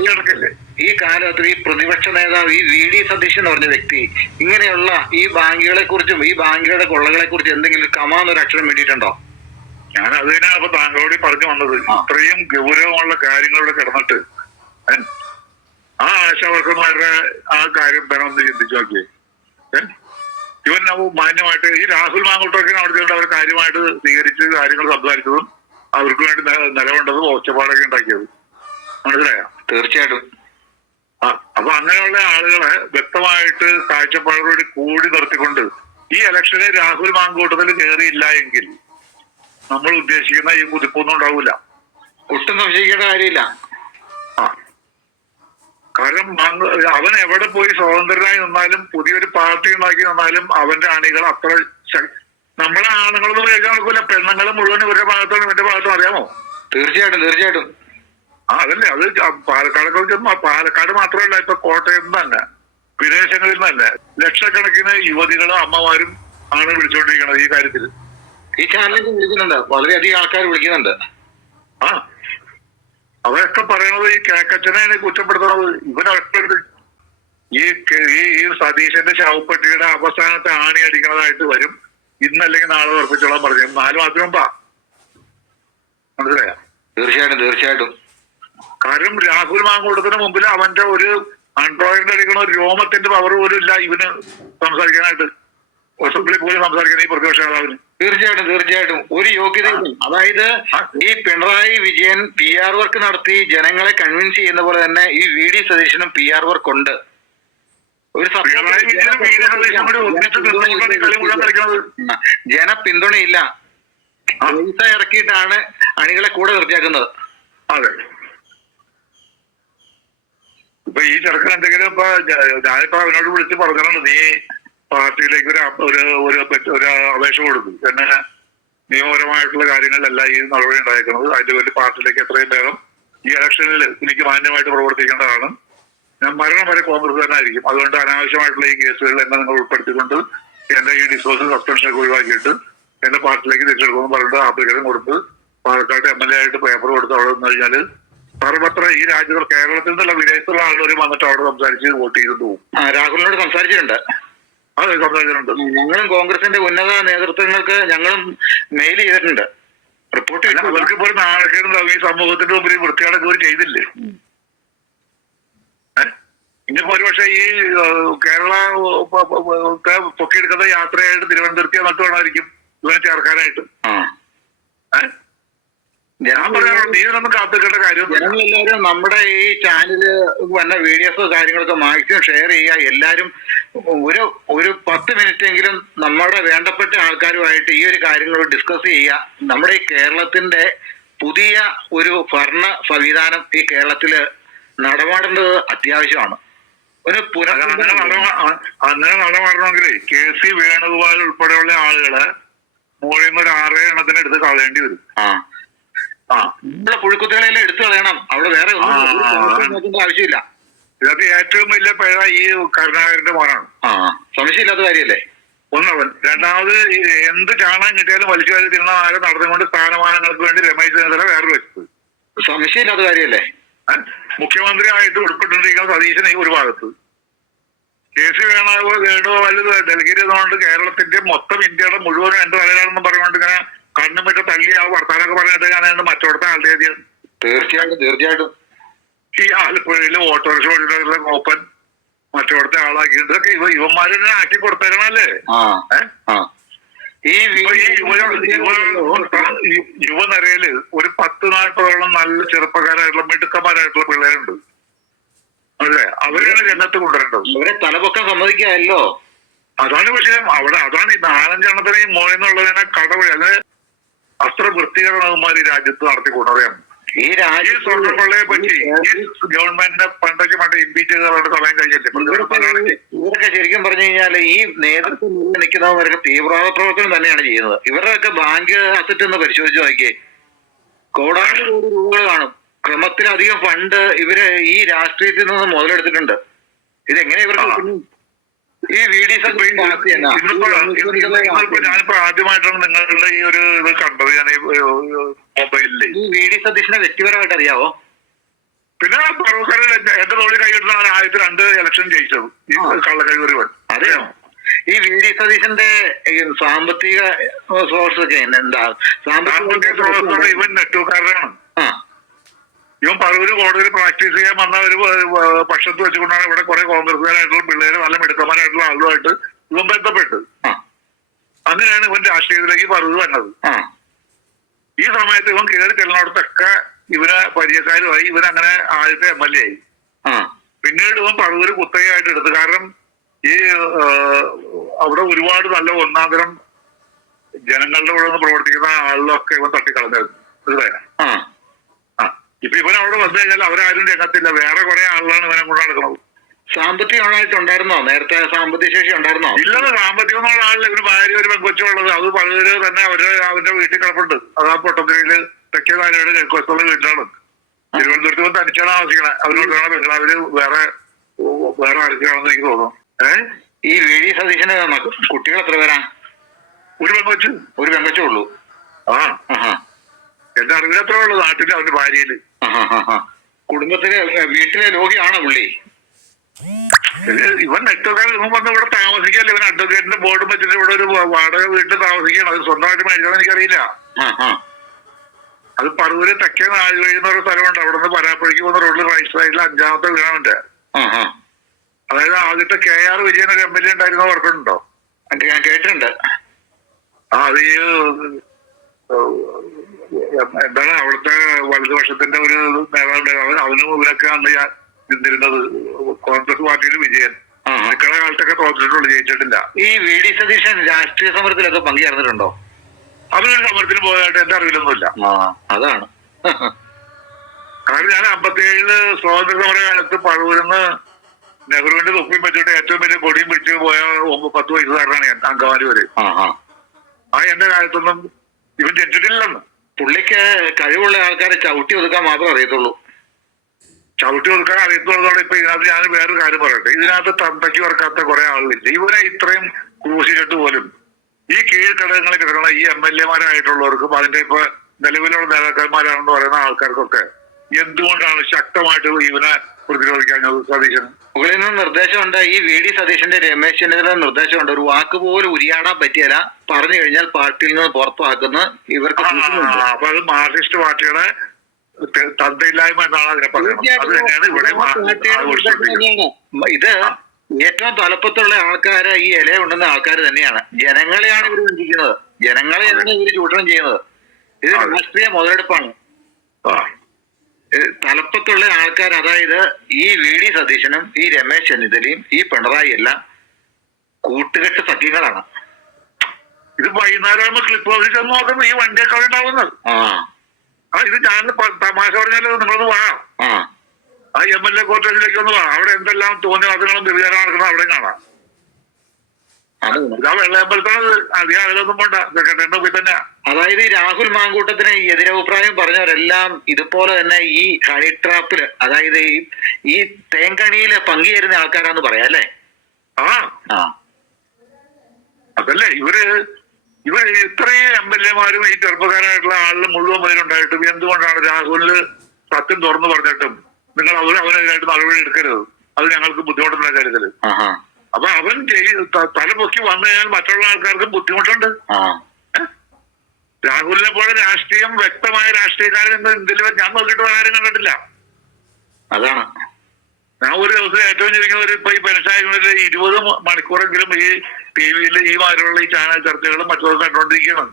കിടക്കില്ലേ ഈ കാലത്ത് ഈ പ്രതിപക്ഷ നേതാവ് ഈ വി ഡി സതീശൻ എന്ന് പറഞ്ഞ വ്യക്തി ഇങ്ങനെയുള്ള ഈ ബാങ്കുകളെ കുറിച്ചും ഈ ബാങ്കുകളുടെ കൊള്ളകളെ കുറിച്ചും എന്തെങ്കിലും കമാന്നൊരു അക്ഷരം വേണ്ടിയിട്ടുണ്ടോ? ഞാൻ അത് തന്നെയാണ് അപ്പൊ താങ്കളോട് പറഞ്ഞു വന്നത്. ഇത്രയും ഗൗരവമുള്ള കാര്യങ്ങളിവിടെ കിടന്നിട്ട്? ആ ആശാവർക്കന്മാരുടെ ആ കാര്യം തന്നെ ഒന്ന് ചിന്തിച്ചു നോക്കിയേ. ഇവൻ മാന്യമായിട്ട് ഈ രാഹുൽ മാങ്കൂട്ടൊക്കെ അവിടെ ചെന്നിട്ട് അവർ കാര്യമായിട്ട് സ്വീകരിച്ച് കാര്യങ്ങൾ സംസാരിച്ചതും അവർക്ക് വേണ്ടി നിലവേണ്ടതും നിലകൊണ്ടതും ഒച്ചപ്പാടൊക്കെ ഉണ്ടാക്കിയത്. മനസ്സിലായോ? തീർച്ചയായിട്ടും. ആ അപ്പൊ അങ്ങനെയുള്ള ആളുകളെ വ്യക്തമായിട്ട് കാഴ്ചപ്പാടോട് കൂടി നിർത്തിക്കൊണ്ട് ഈ ഇലക്ഷന് രാഹുൽ മാങ്കൂട്ടത്തിൽ കയറിയില്ല എങ്കിൽ നമ്മൾ ഉദ്ദേശിക്കുന്ന ഈ കുതിപ്പൊന്നും ഉണ്ടാവില്ല ഒട്ടും സംശയിക്കേണ്ട കാര്യമില്ല. ആ. കാരണം അവൻ എവിടെ പോയി സ്വതന്ത്രനായി നിന്നാലും പുതിയൊരു പാർട്ടി ഉണ്ടാക്കി നിന്നാലും അവന്റെ അണികൾ അത്ര നമ്മളെ ആണുങ്ങളൊന്നും കേൾക്കാൻ നടക്കില്ല പെണ്ണുങ്ങൾ മുഴുവൻ ഇവരുടെ ഭാഗത്താണ് ഇവന്റെ ഭാഗത്തും അറിയാമോ? തീർച്ചയായിട്ടും തീർച്ചയായിട്ടും. ആ അതല്ലേ. അത് പാലക്കാടൊക്കെ പാലക്കാട് മാത്രമല്ല ഇപ്പൊ കോട്ടയം തന്നെ വിദേശങ്ങളിൽ നിന്ന് തന്നെ ലക്ഷക്കണക്കിന് യുവതികളും അമ്മമാരും ആണ് വിളിച്ചുകൊണ്ടിരിക്കുന്നത് ഈ കാര്യത്തിൽ ഈ ചാനലിലേക്ക് വിളിക്കുന്നുണ്ട്. വളരെയധികം ആൾക്കാർ വിളിക്കുന്നുണ്ട്. ആ. അവരൊക്കെ പറയുന്നത് ഈ കേക്കച്ചനെ കുറ്റപ്പെടുത്തുന്നത്. ഇവനൊക്കെ ഈ കെ- ഈ ഈ സതീശന്റെ ശവപ്പെട്ടിയുടെ അവസാനത്തെ ആണി അടിക്കുന്നതായിട്ട് വരും. ഇന്നല്ലെങ്കിൽ നാളെ ഉറപ്പിച്ചോളാൻ പറഞ്ഞു. നാല് മാസം മുമ്പാ. മനസ്സിലായോ? തീർച്ചയായിട്ടും തീർച്ചയായിട്ടും. കാരണം രാഹുൽ മാങ്കൂട്ടത്തിന് മുമ്പിൽ അവന്റെ ഒരു ആൻഡ്രോയിഡ് അടിക്കുന്ന ഒരു രോമത്തിന്റെ പവർ പോലും ഇല്ല ഇവന് സംസാരിക്കാനായിട്ട്. അസംബ്ലി പോലും സംസാരിക്കുന്നത് ഈ പ്രതിപക്ഷ നേതാവിന്. തീർച്ചയായിട്ടും തീർച്ചയായിട്ടും. ഒരു യോഗ്യതയും അതായത് ഈ Pinarayi Vijayan P R work നടത്തി ജനങ്ങളെ കൺവിൻസ് ചെയ്യുന്ന പോലെ തന്നെ ഈ വി ഡി സതീശനും പി ആർ വർക്ക് ഉണ്ട്. ഒരു ജന പിന്തുണയില്ല പൈസ ഇറക്കിയിട്ടാണ് അണികളെ കൂടെ നിർത്തിയാക്കുന്നത്. അതെ. ഇപ്പൊ ഈ ചെറുക്കൻ എന്തെങ്കിലും ഇപ്പൊ ഞാനിപ്പോ അവനോട് വിളിച്ച് പറഞ്ഞിട്ടുണ്ട് നീ പാർട്ടിയിലേക്ക് ഒരു ഒരു ഒരു ഒരു അപേക്ഷ കൊടുക്കും. എന്നെ നിയമപരമായിട്ടുള്ള കാര്യങ്ങളിലല്ല ഈ നടപടി ഉണ്ടായിരിക്കുന്നത്. അതിന്റെ പേരിൽ പാർട്ടിയിലേക്ക് എത്രയും വേഗം ഈ ഇലക്ഷനിൽ എനിക്ക് മാന്യമായിട്ട് പ്രവർത്തിക്കേണ്ടതാണ്. ഞാൻ മരണം വരെ കോൺഗ്രസ് തന്നെ ആയിരിക്കും. അതുകൊണ്ട് അനാവശ്യമായിട്ടുള്ള ഈ കേസുകളിൽ എന്നെ നിങ്ങൾ ഉൾപ്പെടുത്തിക്കൊണ്ട് എന്റെ ഈ ഡിസ്പോസൽ സസ്പെൻഷനൊക്കെ ഒഴിവാക്കിയിട്ട് എന്റെ പാർട്ടിയിലേക്ക് തിരിച്ചെടുക്കുമെന്ന് പറഞ്ഞിട്ട് ആപ്ലിക്കേഷൻ കൊടുത്ത് പാലക്കാട് എം എൽ എ ആയിട്ട് പേപ്പർ കൊടുത്ത് അവിടെ നിന്ന് കഴിഞ്ഞാൽ സർവത്ര ഈ രാജ്യത്ത് കേരളത്തിൽ നിന്നുള്ള വിദേശത്തുള്ള ആളുകൾ വന്നിട്ട് അവിടെ സംസാരിച്ച് വോട്ട് ചെയ്തിട്ട് പോകും രാഹുലിനോട് സംസാരിച്ചിട്ടുണ്ട്. അത് സംസാരിച്ചിട്ടുണ്ട് ഞങ്ങളും കോൺഗ്രസിന്റെ ഉന്നത നേതൃത്വങ്ങൾക്ക് ഞങ്ങളും മെയിൽ ചെയ്തിട്ടുണ്ട്. റിപ്പോർട്ട് പിന്നെ അവർക്ക് ഇപ്പോൾ നാണക്കേടുണ്ടാവും ഈ സമൂഹത്തിന്റെ മുമ്പിൽ വൃത്തിയാടൊക്കെ വൃത്തികേടൊക്കെ ഇവർ ചെയ്തില്ലേ? ഇനിയിപ്പോ ഒരുപക്ഷെ ഈ കേരള പൊക്കിയെടുക്കുന്ന യാത്രയായിട്ട് തിരുവനന്തപുരത്ത് നട്ടുവേണമായിരിക്കും വേണമായിരിക്കും ഇവനെ ചേർക്കാനായിട്ട്. ആ. ഏഹ്? ഞാൻ പറയാനുള്ളത് നീ ഇതൊന്നും കാത്തിക്കേണ്ട കാര്യമൊന്നുമില്ല ജനങ്ങളെല്ലാവരും നമ്മുടെ ഈ ചാനൽ വന്ന വീഡിയോസോ കാര്യങ്ങളൊക്കെ മാക്സിമം ഷെയർ ചെയ്യുക. എല്ലാവരും ഒരു ഒരു പത്ത് മിനിറ്റ് എങ്കിലും നമ്മുടെ വേണ്ടപ്പെട്ട ആൾക്കാരുമായിട്ട് ഈ ഒരു കാര്യങ്ങൾ ഡിസ്കസ് ചെയ്യുക. നമ്മുടെ ഈ കേരളത്തിന്റെ പുതിയ ഒരു ഭരണ സംവിധാനം ഈ കേരളത്തിൽ നടപാടേണ്ടത് അത്യാവശ്യമാണ്. ഒരു അങ്ങനെ നടപാടണമെങ്കിൽ കെ സി വേണുഗോപാൽ ഉൾപ്പെടെയുള്ള ആളുകളെ മുകളിൽ നിന്ന് ഒരു ആറേ എണ്ണത്തിന് എടുത്ത് കളയേണ്ടി വരും. ആ. പുഴുക്കുത്തുകളെല്ലാം എടുത്തു കളയണം. അവിടെ വേറെ ഒന്നും നോക്കേണ്ട ആവശ്യമില്ല. ഇതൊക്കെ ഏറ്റവും വലിയ പിഴ ഈ കരുണാകരന്റെ മോനാണ്. സംശയമില്ലാത്ത കാര്യമല്ലേ? ഒന്നവൻ. രണ്ടാമത് എന്ത് ചാണകം കിട്ടിയാലും വലിച്ചു വാരി തിരുന്ന ആരെ നടന്നുകൊണ്ട് സ്ഥാനമാനങ്ങൾക്ക് വേണ്ടി രമേശ് ചെന്നിത്തല വേറൊരു വെച്ചത് സംശയമില്ലാത്ത കാര്യമല്ലേ? മുഖ്യമന്ത്രി മുഖ്യമന്ത്രിയായിട്ട് ഉൾപ്പെട്ടിരിക്കുന്ന സതീശൻ ഒരു ഭാഗത്ത്. കെ സി വേണോ വല്ലത് ഡൽഹിയിൽ കേരളത്തിന്റെ മൊത്തം ഇന്ത്യയുടെ മുഴുവൻ എന്റെ തലയിലാണെന്ന് പറഞ്ഞുകൊണ്ട് ഇങ്ങനെ കണ്ണും മറ്റും തള്ളി ആ വർത്താനൊക്കെ പറഞ്ഞിട്ട് ഞാൻ മറ്റോടത്തെ ആളുടെ തീർച്ചയായിട്ടും തീർച്ചയായിട്ടും. ഈ ആലപ്പുഴയിലെ ഓട്ടോറിക്ഷ ഓടിക്കുന്ന കോപ്പൻ മറ്റോടത്തെ ആളാക്കി. ഇതൊക്കെ ഇവ യുവന്മാരെ ആക്കി ആ ഈ യുവ നിരയിൽ യുവനിരയിൽ ഒരു പത്ത് നാൽപ്പതോളം നല്ല ചെറുപ്പക്കാരായിട്ടുള്ള മിടുക്കന്മാരായിട്ടുള്ള പിള്ളേരുണ്ട്. അല്ലേ? അവരെയാണ് രംഗത്ത് കൊണ്ടുവരേണ്ടത്. അവരെ തലപൊക്കാൻ സമ്മതിക്കാമല്ലോ. അതാണ് വിഷയം. അവിടെ അതാണ് ഈ നാലഞ്ചെണ്ണത്തിന് ഈ മോളിൽ നിന്നുള്ളതിനെ കടവഴി അത് അത്ര വൃത്തികരണവന്മാർ ഈ രാജ്യത്ത് നടത്തിക്കൊണ്ടറിയാം ഈ രാജ്യത്ത് സ്വർണക്കൊള്ളയെ പറ്റി ഈ ഗവൺമെന്റിനെ പണ്ടൊക്കെ പണ്ട് ഇംപീച്ച് ചെയ്ത് അവരുടെ സമയം കഴിഞ്ഞില്ലേ? ഇവരൊക്കെ ശരിക്കും പറഞ്ഞു കഴിഞ്ഞാൽ ഈ നേതൃത്വം നിൽക്കുന്നവരൊക്കെ തീവ്രവാദ പ്രവർത്തനം തന്നെയാണ് ചെയ്യുന്നത്. ഇവരുടെയൊക്കെ ബാങ്ക് അസറ്റ് ഒന്ന് പരിശോധിച്ച് നോക്കിയേ. കോടാനും കോടി രൂപകൾ കാണും. ക്രമത്തിലധികം ഫണ്ട് ഇവർ ഈ രാഷ്ട്രീയത്തിൽ നിന്ന് മുതലെടുത്തിട്ടുണ്ട്. ഇതെങ്ങനെ ഇവർക്ക്? ഈ വി ഡി സതീഷ് ഞാനിപ്പോ ആദ്യമായിട്ടാണ് നിങ്ങളുടെ ഈ ഒരു ഇത് കണ്ടത്. ഞാൻ മൊബൈലിൽ. ഈ വി ഡി സതീഷിനെ വ്യക്തിപരമായിട്ട് അറിയാവോ? പിന്നെ പറവക്കാരിൽ എന്റെ തോളി കൈയിട്ടാണ് ആദ്യത്തെ രണ്ട് ഇലക്ഷൻ ജയിച്ചത്. ഈ ആ. കള്ളക്കഴിവറിവൻ അറിയാമോ ഈ വി ഡി സതീശന്റെ ഈ സാമ്പത്തിക സോഴ്സ് ഒക്കെ എന്താ? സാമ്പത്തിക സ്രോതസ്സോടെ ഇവൻ നെറ്റ്വർക്കാരനാണ്. ആ. ഇവൻ പറവൂര് കോടതിയിൽ പ്രാക്ടീസ് ചെയ്യാൻ വന്ന ഒരു പക്ഷത്ത് വെച്ചുകൊണ്ടാണ് ഇവിടെ കുറെ കോൺഗ്രസ്സുകാരായിട്ടുള്ള പിള്ളേര് നല്ല മിടുക്കന്മാരായിട്ടുള്ള ആളുമായിട്ട് ഇവൻ ബന്ധപ്പെട്ട്. അങ്ങനെയാണ് ഇവൻ രാഷ്ട്രീയത്തിലേക്ക് പറവൂർ വന്നത്. ഈ സമയത്ത് ഇവൻ കയറി ചെല്ലുന്നിടത്തൊക്കെ ഇവരെ പരിചയക്കാരുമായി ഇവരങ്ങനെ ആദ്യത്തെ എം എൽ എ ആയി. പിന്നീട് ഇവൻ പറവൂര് കുത്തകയായിട്ട് എടുത്തു. കാരണം ഈ അവിടെ ഒരുപാട് നല്ല ഒന്നാന്തരം ജനങ്ങളുടെ കൂടെ ഒന്ന് പ്രവർത്തിക്കുന്ന ആളിലൊക്കെ ഇവൻ തട്ടിക്കളഞ്ഞായിരുന്നു. മനസ്സിലായോ? ഇപ്പൊ ഇവൻ അവിടെ വന്നു കഴിഞ്ഞാൽ അവരാരും രംഗത്തില്ല വേറെ കുറെ ആളുകളാണ് ഇവനെ കൊണ്ട് നടക്കുന്നത്. സാമ്പത്തികമായിട്ടുണ്ടായിരുന്നോ നേരത്തെ സാമ്പത്തിക ശേഷി ഉണ്ടായിരുന്നോ? ഇല്ലത് സാമ്പത്തികം എന്നുള്ള ആളിൽ ഇവന് ഭാര്യ ഒരു പെങ്കൊച്ചുള്ളത് അത് പലര് തന്നെ അവർ അവന്റെ വീട്ടിൽ കിടപ്പുണ്ട്. അത് ആ പൊട്ടത്തിരിയിൽ തെക്കേ കാലയുടെ കൊച്ചുള്ള വീട്ടിലാണ്. തിരുവനന്തപുരത്ത് വന്ന് തനിച്ചാണ് താമസിക്കണേ. അവരോട് പെങ്ങൾ അവർ വേറെ വേറെ ആർക്കാണെന്ന് എനിക്ക് തോന്നുന്നു. ഏഹ് ഈ വി ഡി സതീശന് കുട്ടികൾ എത്ര പേരാ? ഒരു പെങ്കൊച്ചു ഒരു പെങ്കൊച്ചേ ഉള്ളൂ. ആ. ആഹാ. എന്റെ അറിവിലത്രേ ഉള്ളൂ നാട്ടിൽ അവന്റെ ഭാര്യയിൽ. കുടുംബത്തിലെ വീട്ടിലെ രോഗിയാണ് പുള്ളി? ഇവൻ നെറ്റോക്കാരൻ ഇവൻ വന്ന് ഇവിടെ താമസിക്കല്ലേ ഇവൻ അഡ്വക്കേറ്റിന്റെ ബോർഡും വെച്ചിട്ട് ഇവിടെ ഒരു വാടക വീട്ടിൽ താമസിക്കണം അത് സ്വന്തമായിട്ട് മരിക്കണം എനിക്കറിയില്ല. അത് പറവൂര് തെക്കേ നാല് എന്ന് പറയുന്ന സ്ഥലമുണ്ട്. അവിടെ നിന്ന് പരാപ്പുഴയ്ക്ക് പോകുന്ന റോഡിൽ റൈറ്റ് സൈഡിൽ അഞ്ചാമത്തെ വീടാണ് അതായത് ആദ്യത്തെ കെ ആർ വിജയൻ ഒരു എം എൽ എ ഉണ്ടായിരുന്ന ഓർക്കുന്നുണ്ടോ ഞാൻ കേട്ടിട്ടുണ്ട്. ആ അത് എന്താണ് അവിടുത്തെ വലതുപക്ഷത്തിന്റെ ഒരു നേതാവ് അവനും ഇവരൊക്കെ അന്ന് ഞാൻ നിന്നിരുന്നത് കോൺഗ്രസ് പാർട്ടിയിൽ വിജയൻ. നിൽക്കുന്ന കാലത്തൊക്കെ തോന്നിട്ടുള്ളൂ ജയിച്ചിട്ടില്ല. ഈ വി ഡി സതീശൻ രാഷ്ട്രീയ സമരത്തിലൊക്കെ പങ്കുചേർന്നിട്ടുണ്ടോ? അവരൊരു സമരത്തിന് പോയതായിട്ട് എന്റെ അറിവിലൊന്നുമില്ല. അതാണ്. കാരണം ഞാൻ അമ്പത്തിയേഴിൽ സ്വാതന്ത്ര്യ സമര കാലത്ത് പഴവൂരിന്ന് നെഹ്റുവിന്റെ തൊപ്പിയും വെച്ചിട്ട് ഏറ്റവും വലിയ കൊടിയും പിടിച്ച് പോയ പത്ത് വയസ്സുകാരനാണ് ഞാൻ അങ്കമാലി വരെ ആ എന്റെ കാലത്തൊന്നും ഇവൻ ജനിച്ചിട്ടില്ലെന്ന്. പുള്ളിക്ക് കഴിവുള്ള ആൾക്കാരെ ചവിട്ടി ഒതുക്കാൻ മാത്രമേ അറിയത്തുള്ളൂ. ചവിട്ടി കൊടുക്കാൻ അറിയത്തുള്ളതോടെ ഇപ്പൊ ഇതിനകത്ത് ഞാൻ വേറൊരു കാര്യം പറയട്ടെ. ഇതിനകത്ത് തന്തയ്ക്ക് വർക്കാത്ത കുറെ ആളുകളില്ല ഇവരെ ഇത്രയും ക്രൂശിച്ചിട്ട് പോലും ഈ കീഴ്ഘടകങ്ങളിൽ കിടക്കുന്ന ഈ എം എൽ എമാരായിട്ടുള്ളവർക്കും അതിന്റെ ഇപ്പൊ നിലവിലുള്ള നേതാക്കന്മാരാണെന്ന് പറയുന്ന ആൾക്കാർക്കൊക്കെ എന്തുകൊണ്ടാണ് ശക്തമായിട്ട് ഇവനെ പ്രതിരോധിക്കാഞ്ഞത് സതീശന് മുകളിൽ നിന്ന് നിർദ്ദേശമുണ്ട്. ഈ വി ഡി സതീശന്റെ രമേശ് ചെന്നിത്തല നിർദ്ദേശമുണ്ട്. ഒരു വാക്ക് പോലും ഉരിയാടാൻ പറ്റിയല്ല. പറഞ്ഞു കഴിഞ്ഞാൽ പാർട്ടിയിൽ നിന്ന് പുറത്താക്കുന്ന ഇവർക്ക്. അപ്പൊ അത് മാർക്സിസ്റ്റ് പാർട്ടിയുടെ തന്തയില്ലായ്മ എന്നാണ് അതിനെ പറയുന്നത്. ഇത് ഏറ്റവും തലപ്പത്തുള്ള ആൾക്കാര് ഈ ഇല ഉണ്ടെന്ന ആൾക്കാർ തന്നെയാണ്. ജനങ്ങളെയാണ് ഇവർ വഞ്ചിക്കുന്നത്. ജനങ്ങളെയാണ് ഇവർ ചൂഷണം ചെയ്യുന്നത്. ഇത്. രാഷ്ട്രീയ മുതലെടുപ്പാണ്. ആ, തലപ്പത്തുള്ള ആൾക്കാർ അതായത് ഈ വി ഡി സതീശനും ഈ രമേശ് ചെന്നിത്തലയും ഈ പിണറായി എല്ലാം കൂട്ടുകെട്ട് സഖ്യങ്ങളാണ്. ഇത് വൈകുന്നേരമാകുമ്പോ ക്ലിപ്പ് ഓഫീസ് ഒന്ന് നോക്കുന്നത് ഈ വണ്ടിയൊക്കെ ഉണ്ടാവുന്നത്. ആ. ഇത് ഞാൻ തമാശ പറഞ്ഞാലോ നിങ്ങളൊന്ന് വാ. ആ. എം എൽ എ ക്വാർട്ടേഴ്സിലേക്ക് ഒന്ന് വാ. അവിടെ എന്തെല്ലാം തോന്നിയ വാദങ്ങളും വ്യഭിചാരം നടക്കുന്നത് അവിടെ കാണാം അത് ഇതാ വെള്ളയമ്പലത്താണ് അധികം അതിലൊന്നും പോണ്ട സെക്രട്ടറിന്റെ പോയി തന്നെ അതായത് ഈ രാഹുൽ മാങ്കൂട്ടത്തിന് ഈ എതിരഭിപ്രായം പറഞ്ഞവരെല്ലാം ഇതുപോലെ തന്നെ ഈ ഹണി ട്രാപ്പിൽ അതായത് ഈ തേങ്കണിയിൽ പങ്കുചേരുന്ന ആൾക്കാരാന്ന് പറയാം അല്ലേ? ആ. അതല്ലേ ഇവർ ഇവർ ഇത്രയും എം എൽ എമാരും ഈ ചെറുപ്പക്കാരായിട്ടുള്ള ആളിൽ മുഴുവൻ പേരുണ്ടായിട്ടും എന്തുകൊണ്ടാണ് രാഹുലിന് സത്യം തുറന്നു പറഞ്ഞിട്ടും നിങ്ങൾ അവർ അവനെതിരായിട്ട് നടപടി എടുക്കരുത്? അത് ഞങ്ങൾക്ക് ബുദ്ധിമുട്ടുള്ള കാര്യത്തിൽ. അപ്പൊ അവൻ തല പൊക്കി തലപൊക്കി വന്നു കഴിഞ്ഞാൽ മറ്റുള്ള ആൾക്കാർക്കും ബുദ്ധിമുട്ടുണ്ട്. രാഹുലിനെ പോലെ രാഷ്ട്രീയം വ്യക്തമായ രാഷ്ട്രീയക്കാരൻ എന്ന് ഇന്ത്യയിൽ ഞാൻ നോക്കിയിട്ട് ആരും കണ്ടിട്ടില്ല. അതാണ്. ഞാൻ ഒരു ദിവസം ഏറ്റവും ചുരുങ്ങിയത് ഇപ്പൊ ഈ പെൻഷായങ്ങളിൽ ഇരുപത് മണിക്കൂറെങ്കിലും ഈ ടി വിയിൽ ഈ മാതിരിയുള്ള ഈ ചാനൽ ചർച്ചകളും മറ്റൊക്കെ കണ്ടുകൊണ്ടിരിക്കണം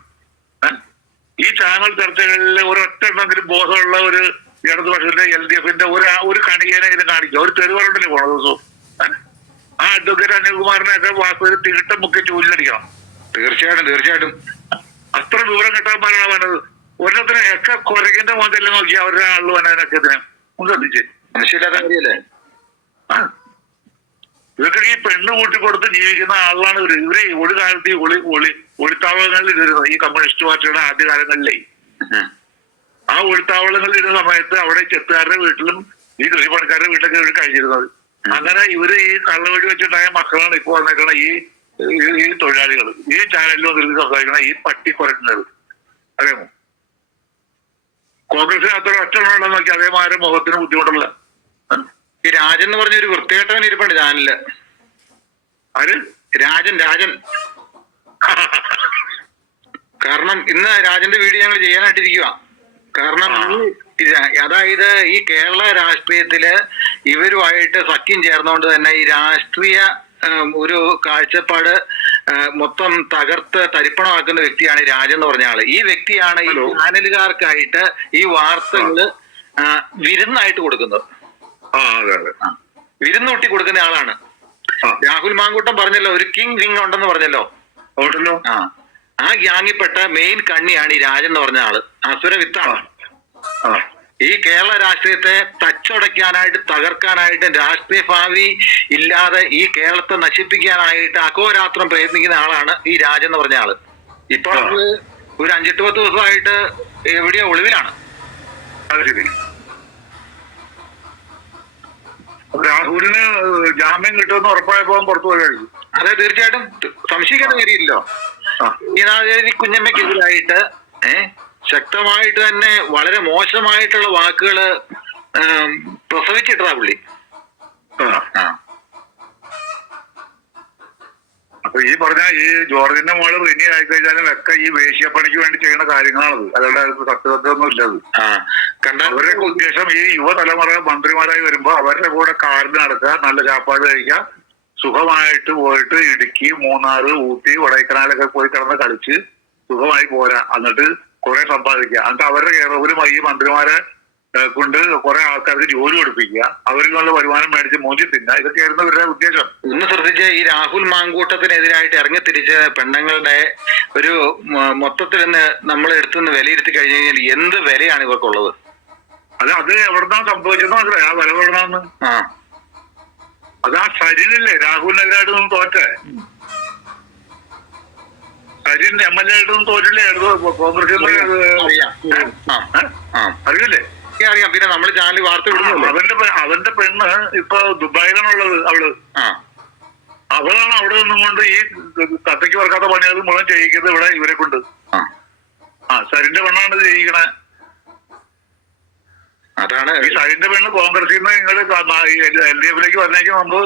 ഈ ചാനൽ ചർച്ചകളിൽ ഒരൊറ്റ എണ്ണെങ്കിലും ബോധമുള്ള ഒരു ഇടതുപക്ഷത്തിന്റെ എൽ ഡി എഫിന്റെ ഒരു ഒരു കണികേനെങ്കിലും കാണിക്കുക ഒരു തെരുവറുണ്ടല്ലേ പോണ ദിവസവും? ആ അഡ്വക്കേറ്റ് അനിൽകുമാറിനെയൊക്കെ വാസ്തവത്തിൽ തിരുട്ടം മുക്കി ചൂലിലടിക്കണം തീർച്ചയായിട്ടും തീർച്ചയായിട്ടും. അത്ര വിവരം കിട്ടാന്മാരാണ് പറഞ്ഞത് ഒരെണ്ണത്തിന് ഒക്കെ കൊരകിന്റെ മോന്തല്ലേ നോക്കി അവരുടെ ആൾ വന്നതിനൊക്കെ ഇതിനെ. ശ്രദ്ധിച്ച്. മനസ്സിലാക്കാൻ കാര്യല്ലേ? ഇവർക്ക് ഈ പെണ്ണ് കൂട്ടി കൊടുത്ത് ജീവിക്കുന്ന ആളാണ് ഇവർ. ഇവർ ഒരു കാലത്ത് ഈ ഒളി ഒളി ഒളിത്താവളങ്ങളിൽ ഇരുന്നത് ഈ കമ്മ്യൂണിസ്റ്റ് പാർട്ടിയുടെ ആദ്യ കാലങ്ങളിലെ. ആ ഒളിത്താവളങ്ങളിൽ ഇരുന്ന സമയത്ത് അവിടെ ചെത്തുകാരുടെ വീട്ടിലും ഈ കൃഷിപ്പണിക്കാരുടെ വീട്ടിലൊക്കെ ഇവർ കഴിഞ്ഞിരുന്നത്. അങ്ങനെ ഇവർ ഈ കള്ളവഴി വെച്ചിട്ടായ മക്കളാണ് ഇപ്പൊ വന്നേക്കണ ഈ ഈ- തൊഴിലാളികൾ ഈ ചാനലിൽ വന്നിരുന്ന് സംസാരിക്കണ ഈ പട്ടി കുറഞ്ഞത് അറിയാമോ? കോൺഗ്രസിന് അത്ര ഒറ്റ നോക്കി അതേമാതിരി മുഖത്തിന് ബുദ്ധിമുട്ടുള്ള. ഈ രാജൻ എന്ന് പറഞ്ഞ ഒരു വൃത്തികെട്ടവൻ ഇരിപ്പുണ്ട് ചാനലിൽ. ആര്? രാജൻ രാജൻ. കാരണം ഇന്ന് രാജന്റെ വീഡിയോ ഞങ്ങൾ ചെയ്യാനായിട്ടിരിക്കുക കാരണം അതായത് ഈ കേരള രാഷ്ട്രീയത്തിൽ ഇവരുമായിട്ട് സഖ്യം ചേർന്നുകൊണ്ട് തന്നെ ഈ രാഷ്ട്രീയ ഒരു കാഴ്ചപ്പാട് മൊത്തം തകർത്ത് തരിപ്പണമാക്കുന്ന വ്യക്തിയാണ് ഈ രാജൻ എന്ന് പറഞ്ഞ ആൾ. ഈ വ്യക്തിയാണ് ഈ. ചാനലുകാർക്കായിട്ട് ഈ വാർത്തകൾ വിരുന്നായിട്ട് കൊടുക്കുന്നത്. വിരുന്നൂട്ടി കൊടുക്കുന്ന ആളാണ്. രാഹുൽ മാങ്കൂട്ടം പറഞ്ഞല്ലോ ഒരു കിങ് വിങ് ഉണ്ടെന്ന് പറഞ്ഞല്ലോ. ഉണ്ടല്ലോ. ആ ആ ഗ്യാങ്ങിൽപ്പെട്ട മെയിൻ കണ്ണിയാണ് ഈ രാജൻ എന്ന് പറഞ്ഞ ആൾ. അസുര വിത്താണ് ആ. ഈ കേരള രാഷ്ട്രീയത്തെ തച്ചുടയ്ക്കാനായിട്ട് തകർക്കാനായിട്ട് രാഷ്ട്രീയ ഭാവി ഇല്ലാതെ ഈ കേരളത്തെ നശിപ്പിക്കാനായിട്ട് അഹോരാത്രം പ്രയത്നിക്കുന്ന ആളാണ് ഈ രാജ എന്ന് പറഞ്ഞ ആൾ. ഇപ്പൊ ഒരു അഞ്ചെട്ട് പത്ത് ദിവസമായിട്ട് എവിടെയോ ഒളിവിലാണ്. രാഹുലിന് ജാമ്യം കിട്ടുമെന്ന് ഉറപ്പായപ്പോ പുറത്തു പോയി കഴിഞ്ഞു അതെ തീർച്ചയായിട്ടും. സംശയിക്കേണ്ട കാര്യമില്ലല്ലോ. ഈ നാളെ കുഞ്ഞമ്മയ്ക്കെതിരായിട്ട് ഏഹ് ശക്തമായിട്ട് തന്നെ വളരെ മോശമായിട്ടുള്ള വാക്കുകൾ പ്രസവിച്ചിട്ടാ പുള്ളി. അപ്പൊ ഈ പറഞ്ഞ ഈ ജോർജിന്റെ മോൾ റിനി ആയി കഴിഞ്ഞാലും ഒക്കെ ഈ വേശ്യപ്പണിക്ക് വേണ്ടി ചെയ്യുന്ന കാര്യങ്ങളാണത്. അല്ലാതെ അത് സത്യസത്യമൊന്നും ഇല്ലത് അത് കണ്ട അവരുടെയൊക്കെ ഉദ്ദേശം ഈ യുവതലമുറ മന്ത്രിമാരായി വരുമ്പോ അവരുടെ കൂടെ കാർഡ് നടക്കുക നല്ല ചാപ്പാട് കഴിക്കുക സുഖമായിട്ട് പോയിട്ട് ഇടുക്കി മൂന്നാറ് ഊട്ടി കൊടൈക്കനാലൊക്കെ പോയി കിടന്ന് കളിച്ച് സുഖമായി പോരാ. എന്നിട്ട് കുറെ സമ്പാദിക്കുക. എന്നിട്ട് അവരുടെ കേരളത്തിലും ഈ മന്ത്രിമാരെ കൊണ്ട് കുറെ ആൾക്കാർക്ക് ജോലി കൊടുപ്പിക്കുക. അവരിൽ നല്ല വരുമാനം മേടിച്ച് മോചി തിന്ന. ഇതൊക്കെ ആയിരുന്നു ഇവരുടെ ഉദ്ദേശം. ഒന്ന് ശ്രദ്ധിച്ച് ഈ രാഹുൽ മാങ്കൂട്ടത്തിനെതിരായിട്ട് ഇറങ്ങി തിരിച്ച പെണ്ണുങ്ങളുടെ ഒരു മൊത്തത്തിൽ നിന്ന് നമ്മൾ എടുത്തുനിന്ന് വിലയിരുത്തി കഴിഞ്ഞു കഴിഞ്ഞാൽ എന്ത് വിലയാണ് ഇവർക്കുള്ളത്? അത് അത് എവിടുന്നാ സംഭവിച്ചെന്ന് മനസ്സിലായി. ആ വില എവിടുന്നാന്ന്? ആ. അത് ആ സരിനില്ലേ. രാഹുലിനെതിരായിട്ട് നമ്മൾ തോറ്റേ. സരിൻ എം എൽ എ ആയിട്ടൊന്നും തോറ്റില്ലായിരുന്നു കോൺഗ്രസ് അറിയില്ലേ? അറിയാം, പിന്നെ നമ്മൾ ചാനൽ വാർത്ത വിടുന്നു അവന്റെ അവന്റെ പെണ്ണ് ഇപ്പൊ ദുബായിലാണുള്ളത് അവൾ. അവളാണ് അവിടെ നിന്നും കൊണ്ട് ഈ തത്തയ്ക്ക് പറക്കാത്ത അത് മുഴുവൻ ചെയ്യിക്കുന്നത് ഇവിടെ ഇവരെ കൊണ്ട്. ആ. സരിന്റെ പെണ്ണാണ് ചെയ്യിക്കണേ. അതാണ്. ഈ സരിന്റെ പെണ്ണ് കോൺഗ്രസിൽ നിന്ന് നിങ്ങൾ എൽ ഡി എഫിലേക്ക് വന്നേക്ക് മുമ്പ്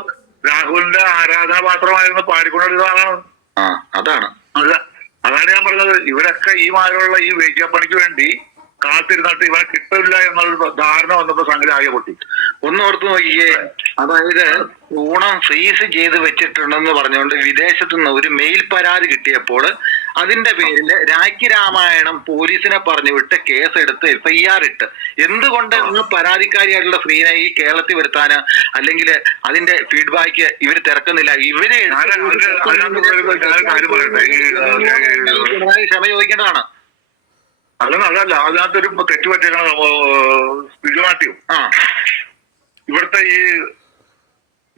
രാഹുലിന്റെ ആരാധന പാത്രമായിരുന്നു പാടിക്കൊണ്ടിരുന്ന ആളാണ്. ആ അതാണ്. അല്ല. അതാണ് ഞാൻ പറഞ്ഞത് ഇവരൊക്കെ ഈ മാതിരിയുള്ള ഈ വേശ്യാപ്പണിക്ക് വേണ്ടി കാത്തിരുന്നിട്ട് ഇവരെ കിട്ടില്ല എന്നുള്ള ധാരണ വന്നപ്പോ സംഗതി ആകെ പൊട്ടി. ഒന്ന് ഓർത്ത് നോക്കിയേ അതായത് ഊണം ഫ്രീസ് ചെയ്ത് വെച്ചിട്ടുണ്ടെന്ന് പറഞ്ഞുകൊണ്ട് വിദേശത്തു നിന്ന് ഒരു മെയിൽ പരാതി കിട്ടിയപ്പോൾ അതിന്റെ പേരിൽ രാഖി രാമായണം പോലീസിനെ പറഞ്ഞു വിട്ട് കേസെടുത്ത് എഫ് ഐ ആർ ഇട്ട്. എന്തുകൊണ്ട് നിങ്ങൾ പരാതിക്കാരിയായിട്ടുള്ള ഫ്രീനെ ഈ കേരളത്തിൽ വരുത്താന് അല്ലെങ്കിൽ അതിന്റെ ഫീഡ്ബാക്ക് ഇവർ തിരക്കുന്നില്ല? ഇവർ ക്ഷമ ചോദിക്കേണ്ടതാണ്. അല്ല അതല്ല അതിനകത്തൊരു തെറ്റുപറ്റിയാണ് പറ്റിയ സ്ഥിതിമാറ്റിയും ആ. ഇവിടുത്തെ ഈ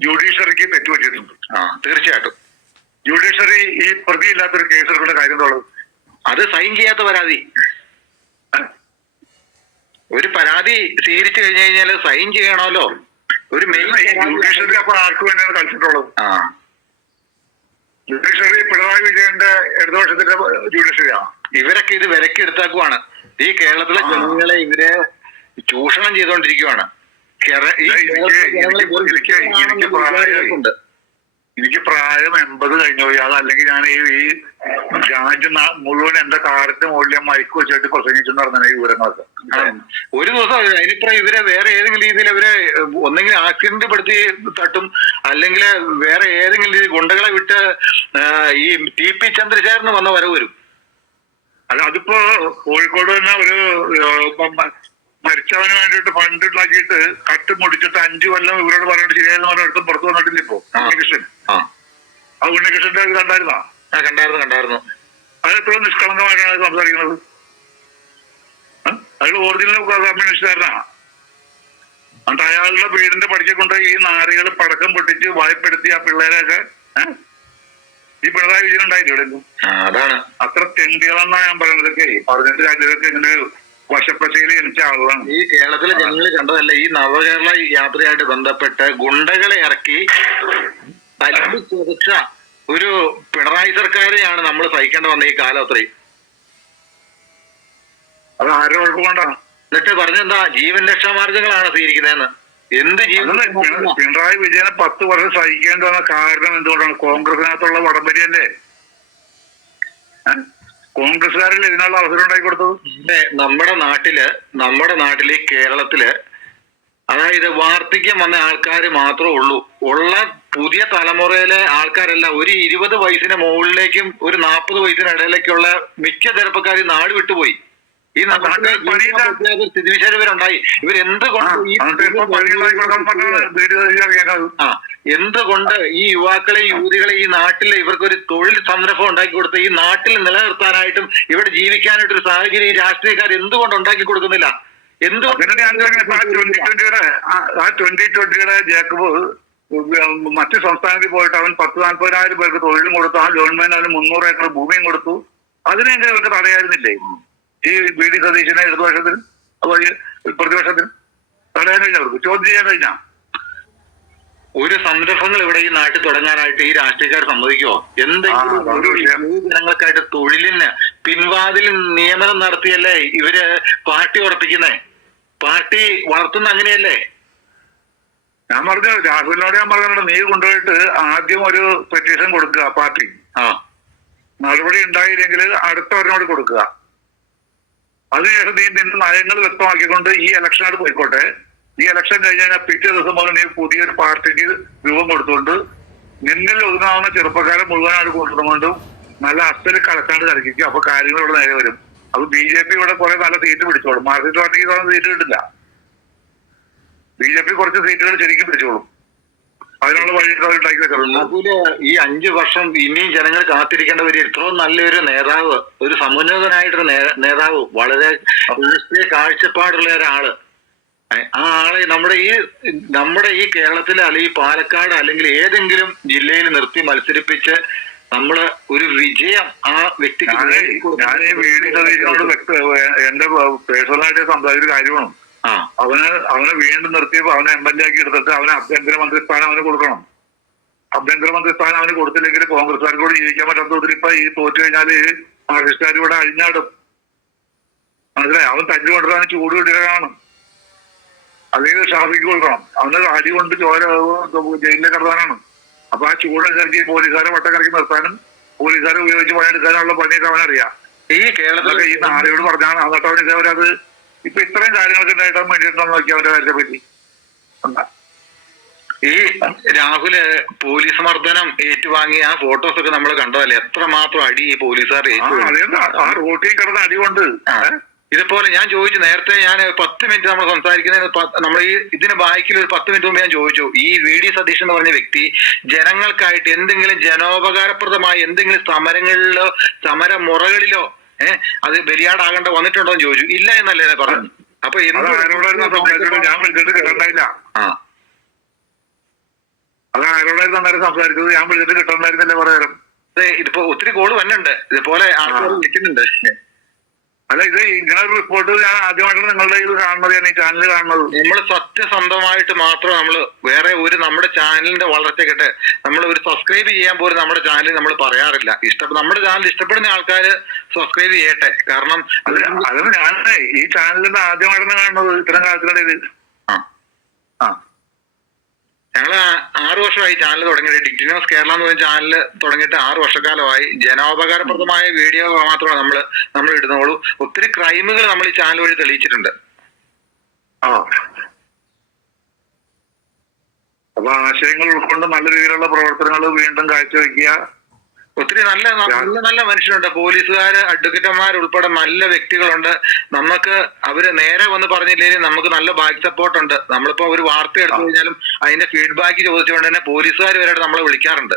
ജുഡീഷ്യറിക്ക് തെറ്റ് പറ്റിയിട്ടുണ്ട്. ആ തീർച്ചയായിട്ടും. ജുഡീഷ്യറി ഈ പ്രതിയില്ലാത്തൊരു കേസുകളുടെ കാര്യം എന്നുള്ളത് അത് സൈൻ ചെയ്യാത്ത പരാതി. ഒരു പരാതി സ്വീകരിച്ചു കഴിഞ്ഞു കഴിഞ്ഞാൽ സൈൻ ചെയ്യണമല്ലോ. ഒരു മെയിൻ ജുഡീഷ്യറി അപ്പൊ ആർക്ക് വേണ്ടിയാണ് കളിച്ചിട്ടുള്ളത്? ആ. ജുഡീഷ്യറി പിണറായി വിജയന്റെ ഇടതുപക്ഷത്തിന്റെ ജുഡീഷ്യറിയാണ് ഇവരൊക്കെ ഇത് വിലക്കെടുത്താക്കുവാണ് ഈ കേരളത്തിലെ ജനങ്ങളെ ഇവരെ ചൂഷണം ചെയ്തുകൊണ്ടിരിക്കുവാണ്. എനിക്ക് പ്രായം എൺപത് കഴിഞ്ഞു. പോയി അല്ലെങ്കിൽ ഞാൻ ഈ രാജ്യം മുഴുവൻ എന്റെ കാറിന്റെ മുകളിൽ മയക്കു വെച്ചിട്ട് പ്രസംഗിച്ചു നടന്ന ഈ വിവരങ്ങളൊക്കെ. ഒരു ദിവസം അതിനിപ്പുറം ഇവരെ വേറെ ഏതെങ്കിലും രീതിയിൽ ഇവരെ ഒന്നെങ്കിൽ ആക്സിഡന്റ് പെടുത്തി തട്ടും അല്ലെങ്കിൽ വേറെ ഏതെങ്കിലും രീതി ഗുണ്ടകളെ വിട്ട് ഈ ടി പി ചന്ദ്രശേഖരന് വന്ന വരവ് വരും. അത് അതിപ്പോ കോഴിക്കോട് തന്നെ ഒരു മരിച്ചവന് വേണ്ടിയിട്ട് ഫണ്ട് ഉണ്ടാക്കിയിട്ട് കട്ട് മുടിച്ചിട്ട് അഞ്ചു കൊല്ലം ഇവരോട് പറഞ്ഞിട്ട് ശരിയായെന്ന് പറഞ്ഞിടത്തും പുറത്തു വന്നിട്ടില്ല ഇപ്പോ. ഉണ്ണികൃഷ്ണൻ. ആ. ഉണ്ണികൃഷ്ണന്റെ ഇത് കണ്ടായിരുന്നാ? കണ്ടായിരുന്നു കണ്ടായിരുന്നു. അത് എത്ര നിഷ്കളങ്കമായിട്ടാണ് അത് സംസാരിക്കുന്നത്? അയാൾ ഒറിജിനൽ കമ്മ്യൂണിസ്റ്റുകാരനാ എന്നിട്ട് അയാളുടെ വീടിന്റെ പഠിക്കെ കൊണ്ട് ഈ നാരികൾ പടക്കം പൊട്ടിച്ച് വായ്പെടുത്തി ആ പിള്ളേരെയൊക്കെ ഈ പിണറായി വിജയൻ ഉണ്ടായില്ലേ ഇവിടെ അതാണ്. അത്ര തെണ്ടികളെന്നാ ഞാൻ പറയുന്നതൊക്കെ പറഞ്ഞിട്ട് രാജ്യത്തൊക്കെ ഇങ്ങനെ വശപ്പശയിൽ ജനിച്ച ആളുകളാണ്. ഈ കേരളത്തിലെ ജനങ്ങൾ കണ്ടതല്ല ഈ നവകേരള യാത്രയായിട്ട് ബന്ധപ്പെട്ട് ഗുണ്ടകളെ ഇറക്കി തല്ലി ചതച്ച ഒരു പിണറായി സർക്കാരെയാണ് നമ്മൾ സഹിക്കേണ്ട വന്ന ഈ കാലം അത്രയും. അത് ആരും കുഴപ്പമുണ്ടാണ് എന്നിട്ട് പറഞ്ഞെന്താ ജീവൻ രക്ഷാമാർഗങ്ങളാണ് സ്വീകരിക്കുന്നതെന്ന്. എന്ത് ജീവൻ പിണറായി വിജയനെ പത്ത് വർഷം സഹിക്കേണ്ടി വന്ന കാരണം എന്തുകൊണ്ടാണ്? കോൺഗ്രസിനകത്തുള്ള വടംവലിയല്ലേ? ഏ? കോൺഗ്രസ്സുകാരിൽ ഇതിനുള്ള അവസരം ഉണ്ടാക്കി കൊടുത്തത്? പിന്നെ നമ്മുടെ നാട്ടിൽ നമ്മുടെ നാട്ടിൽ കേരളത്തിൽ അതായത് വാർദ്ധക്യം വന്ന ആൾക്കാർ മാത്രമേ ഉള്ളൂ. ഉള്ള പുതിയ തലമുറയിലെ ആൾക്കാരല്ല ഒരു ഇരുപത് വയസ്സിന് മുകളിലേക്കും ഒരു നാൽപ്പത് വയസ്സിന് ഇടയിലേക്കുള്ള മിക്ക ചെറുപ്പക്കാർ നാട് വിട്ടുപോയി. ഈ നാട്ടിലെ നാട്ടിൽ പണിയില്ല. സ്ഥിതിവിശേഷം ഇവരുണ്ടായി. ഇവരെന്തുകൊണ്ട് ഈ എന്നിട്ട് ഇപ്പൊ പണി ഉണ്ടാക്കി കൊടുക്കാൻ പറഞ്ഞാൽ വീട് അറിയാൻ ആ എന്തുകൊണ്ട് ഈ യുവാക്കളെ യുവതികളെ ഈ നാട്ടിൽ ഇവർക്കൊരു തൊഴിൽ സംരംഭം ഉണ്ടാക്കി കൊടുത്ത് ഈ നാട്ടിൽ നിലനിർത്താനായിട്ടും ഇവിടെ ജീവിക്കാനായിട്ട് ഒരു സാഹചര്യം ഈ രാഷ്ട്രീയക്കാർ എന്തുകൊണ്ട് ഉണ്ടാക്കി കൊടുക്കുന്നില്ല? എന്തുകൊണ്ട് ജേക്കബ് മറ്റു സംസ്ഥാനത്തിൽ പോയിട്ട് അവൻ പത്ത് നാൽപ്പതിനായിരം പേർക്ക് തൊഴിലും കൊടുത്തു ആ ഗവൺമെന്റ് അവന് മുന്നൂറ് ഏക്കർ ഭൂമിയും കൊടുത്തു. അതിനെങ്ങനെ ഇവർക്ക് തടയായിരുന്നില്ലേ? ഈ ബി ഡി സതീശനെ ഇടതുപക്ഷത്തിന് അതുപോലെ പ്രതിപക്ഷത്തിന് തടയാൻ കഴിഞ്ഞാൽ അവർക്ക് ചോദ്യം ചെയ്യാൻ കഴിഞ്ഞാൽ ഒരു സംരംഭങ്ങൾ ഇവിടെ ഈ നാട്ടിൽ തുടങ്ങാനായിട്ട് ഈ രാഷ്ട്രീയക്കാർ സമ്മതിക്കുമോ എന്തെങ്കിലും ജനങ്ങൾക്കായിട്ട് തൊഴിലിന് പിൻവാതിൽ നിയമനം നടത്തിയല്ലേ ഇവർ പാർട്ടി ഉറപ്പിക്കുന്നേ? പാർട്ടി വളർത്തുന്ന അങ്ങനെയല്ലേ? ഞാൻ പറഞ്ഞു രാഹുലിനോട് ഞാൻ പറഞ്ഞിട്ടുണ്ട് നീ കൊണ്ടുപോയിട്ട് ആദ്യം ഒരു പെറ്റീഷൻ കൊടുക്കുക പാർട്ടി. ആ. നടപടി ഉണ്ടായില്ലെങ്കിൽ അടുത്തവരിനോട് കൊടുക്കുക. അതിനുശേഷം നീ നിന്റെ നയങ്ങൾ വ്യക്തമാക്കിക്കൊണ്ട് ഈ ഇലക്ഷനായിട്ട് പോയിക്കോട്ടെ. ഈ ഇലക്ഷൻ കഴിഞ്ഞ് കഴിഞ്ഞാൽ പിറ്റേ ദിവസം മുതൽ നീ പുതിയൊരു പാർട്ടിക്ക് രൂപം കൊടുത്തുകൊണ്ട് നിന്നിൽ ഒതുങ്ങാവുന്ന ചെറുപ്പക്കാരെ മുഴുവനായിട്ട് കൊണ്ടുവന്നുകൊണ്ടും നല്ല അസ്ഥിൽ കലക്കാണ്ട് കളിക്കും അപ്പൊ കാര്യങ്ങൾ ഇവിടെ നേരെ വരും. അത് ബി ജെ പി ഇവിടെ കുറെ നല്ല സീറ്റ് പിടിച്ചോളും. മാർക്സിസ്റ്റ് പാർട്ടിക്ക് സീറ്റ് കിട്ടില്ല. ബി ജെ പി കുറച്ച് സീറ്റുകൾ ശരിക്കും പിടിച്ചോളും. അതിനുള്ള വഴി ഉണ്ടാക്കി വെച്ചിട്ടുണ്ട് ഈ അഞ്ചു വർഷം ഇനിയും ജനങ്ങൾ കാത്തിരിക്കേണ്ട ഒരു ഇത്രയും നല്ലൊരു നേതാവ് ഒരു സമുന്നതനായിട്ടൊരു നേതാവ് വളരെ രാഷ്ട്രീയ കാഴ്ചപ്പാടുള്ള ഒരാൾ. ആ ആളെ നമ്മുടെ ഈ നമ്മുടെ ഈ കേരളത്തിലെ അല്ലെങ്കിൽ പാലക്കാട് അല്ലെങ്കിൽ ഏതെങ്കിലും ജില്ലയിൽ നിർത്തി മത്സരിപ്പിച്ച് നമ്മൾ ഒരു വിജയം ആ വ്യക്തിക്ക് ഞാൻ ഈ വീഡിയോ എന്റെ പേഴ്സണലായിട്ട് സംസാരിച്ച കാര്യമാണ്? ആ അവന് അവനെ വീണ്ടും നിർത്തിയപ്പോ അവനെ എം എൽ എ ആക്കി എടുത്തിട്ട് അവന് ആഭ്യന്തര മന്ത്രി സ്ഥാനം അവന് കൊടുക്കണം. ആഭ്യന്തര മന്ത്രി സ്ഥാനം അവന് കൊടുത്തില്ലെങ്കിൽ കോൺഗ്രസ്സുകാർക്ക് കൂടി ജീവിക്കാൻ പറ്റാത്ത ഒത്തിരി ഇപ്പൊ ഈ തോറ്റു കഴിഞ്ഞാൽ മാർക്സിസ്റ്റുകാർ ഇവിടെ അഴിഞ്ഞാടും. മനസ്സിലായി? അവൻ തല്ലു കൊണ്ടുവരാൻ ചൂട് കിട്ടുകയാണ് അല്ലെങ്കിൽ ഷാഫിക്ക് കൊടുക്കണം. അവന് അടി കൊണ്ട് ചോര ജയിലിലെ കിടത്താനാണ്. അപ്പൊ ആ ചൂടനുസരിച്ച് പോലീസുകാരെ വട്ടക്കറക്കി നിർത്താനും പോലീസുകാരെ ഉപയോഗിച്ച് പണിയെടുക്കാനുള്ള പണിയൊക്കെ അവനറിയാം. ഈ കേരളത്തിലൊക്കെ ഈ നാളെയോട് പറഞ്ഞാണ്. എന്നിട്ട് അവൻ ഇതേവരെ അത് ഇപ്പൊ ഇത്രയും കാര്യങ്ങളൊക്കെ ഉണ്ടായിട്ടാൻ വേണ്ടിയിട്ടുണ്ടോ നോക്കി അവന്റെ കാര്യത്തെ പറ്റി? ഈ രാഹുൽ പോലീസ് മർദ്ദനം ഏറ്റുവാങ്ങി ആ ഫോട്ടോസ് ഒക്കെ നമ്മൾ കണ്ടതല്ലേ? എത്ര എത്രമാത്രം അടി ഈ പോലീസുകാർ ആ റോട്ടിൽ കിടന്ന അടി കൊണ്ട്. ഇതുപോലെ ഞാൻ ചോദിച്ചു നേരത്തെ ഞാൻ പത്ത് മിനിറ്റ് നമ്മൾ സംസാരിക്കുന്നതിന് നമ്മൾ ഈ ഇതിന് ബാക്കിൽ ഒരു പത്ത് മിനിറ്റ് മുമ്പ് ഞാൻ ചോദിച്ചു ഈ വി ഡി സതീഷ് എന്ന് പറഞ്ഞ വ്യക്തി ജനങ്ങൾക്കായിട്ട് എന്തെങ്കിലും ജനോപകാരപ്രദമായ എന്തെങ്കിലും സമരങ്ങളിലോ സമര മുറകളിലോ ഏഹ് അത് ബലിയാടാകേണ്ട വന്നിട്ടുണ്ടോ എന്ന് ചോദിച്ചു. ഇല്ല എന്നല്ലേ എന്നെ പറഞ്ഞു അപ്പൊ ഞാൻ വിളിച്ചിട്ട് കിട്ടണ്ടായില്ല. ആ. അത് ആരോടായിരുന്നു അന്നേരം സംസാരിച്ചത്. ഞാൻ വിളിച്ചിട്ട് കിട്ടണ്ടായിരുന്നല്ലേ പറയാം ഇത് ഇതിപ്പോ ഒത്തിരി കോൾ വന്നിട്ടുണ്ട്. ഇതുപോലെ ആൾക്കാർ ആ. അല്ല ഇത് ഇങ്ങനെ ഒരു റിപ്പോർട്ട് ഞാൻ ആദ്യമായിട്ടാണ് നിങ്ങളുടെ ഇത് കാണുന്നത് ഞാൻ ഈ ചാനൽ കാണുന്നത്. നമ്മൾ സത്യസന്ധമായിട്ട് മാത്രം നമ്മൾ വേറെ ഒരു നമ്മുടെ ചാനലിന്റെ വളർച്ചയ്ക്കട്ടെ നമ്മൾ ഒരു സബ്സ്ക്രൈബ് ചെയ്യാൻ പോലും നമ്മുടെ ചാനൽ നമ്മൾ പറയാറില്ല. ഇഷ്ട നമ്മുടെ ചാനൽ ഇഷ്ടപ്പെടുന്ന ആൾക്കാർ സബ്സ്ക്രൈബ് ചെയ്യട്ടെ. കാരണം അത് അത് ഞാൻ ഈ ചാനലിന്റെ ആദ്യമായിട്ടാണ് കാണുന്നത് ഇത്തരം കാലത്തിനിടയിൽ ആ ആ. ഞങ്ങൾ ആറു വർഷമായി ചാനൽ തുടങ്ങിയിട്ട് ഡിഗ്രി ന്യൂസ് കേരള എന്ന് പറഞ്ഞ ചാനൽ തുടങ്ങിയിട്ട് ആറു വർഷക്കാലമായി ജനോപകാരപ്രദമായ വീഡിയോ മാത്രമാണ് നമ്മൾ നമ്മൾ ഇടുന്നുള്ളൂ ഒത്തിരി ക്രൈമുകൾ നമ്മൾ ഈ ചാനൽ വഴി തെളിയിച്ചിട്ടുണ്ട്. അപ്പൊ ആശയങ്ങൾ ഉൾക്കൊണ്ട് നല്ല രീതിയിലുള്ള പ്രവർത്തനങ്ങൾ വീണ്ടും കാഴ്ചവെക്കുക. ഒത്തിരി നല്ല നല്ല നല്ല മനുഷ്യരുണ്ട്. പോലീസുകാര് അഡ്വക്കേറ്റന്മാർ ഉൾപ്പെടെ നല്ല വ്യക്തികളുണ്ട്. നമുക്ക് അവർ നേരെ വന്ന് പറഞ്ഞില്ലെങ്കിൽ നമുക്ക് നല്ല ബാക്ക് സപ്പോർട്ട് ഉണ്ട് നമ്മളിപ്പോ ഒരു വാർത്ത എടുത്തു കഴിഞ്ഞാലും അതിന്റെ ഫീഡ്ബാക്ക് ചോദിച്ചുകൊണ്ട് തന്നെ പോലീസുകാർ വരെ നമ്മളെ വിളിക്കാറുണ്ട്.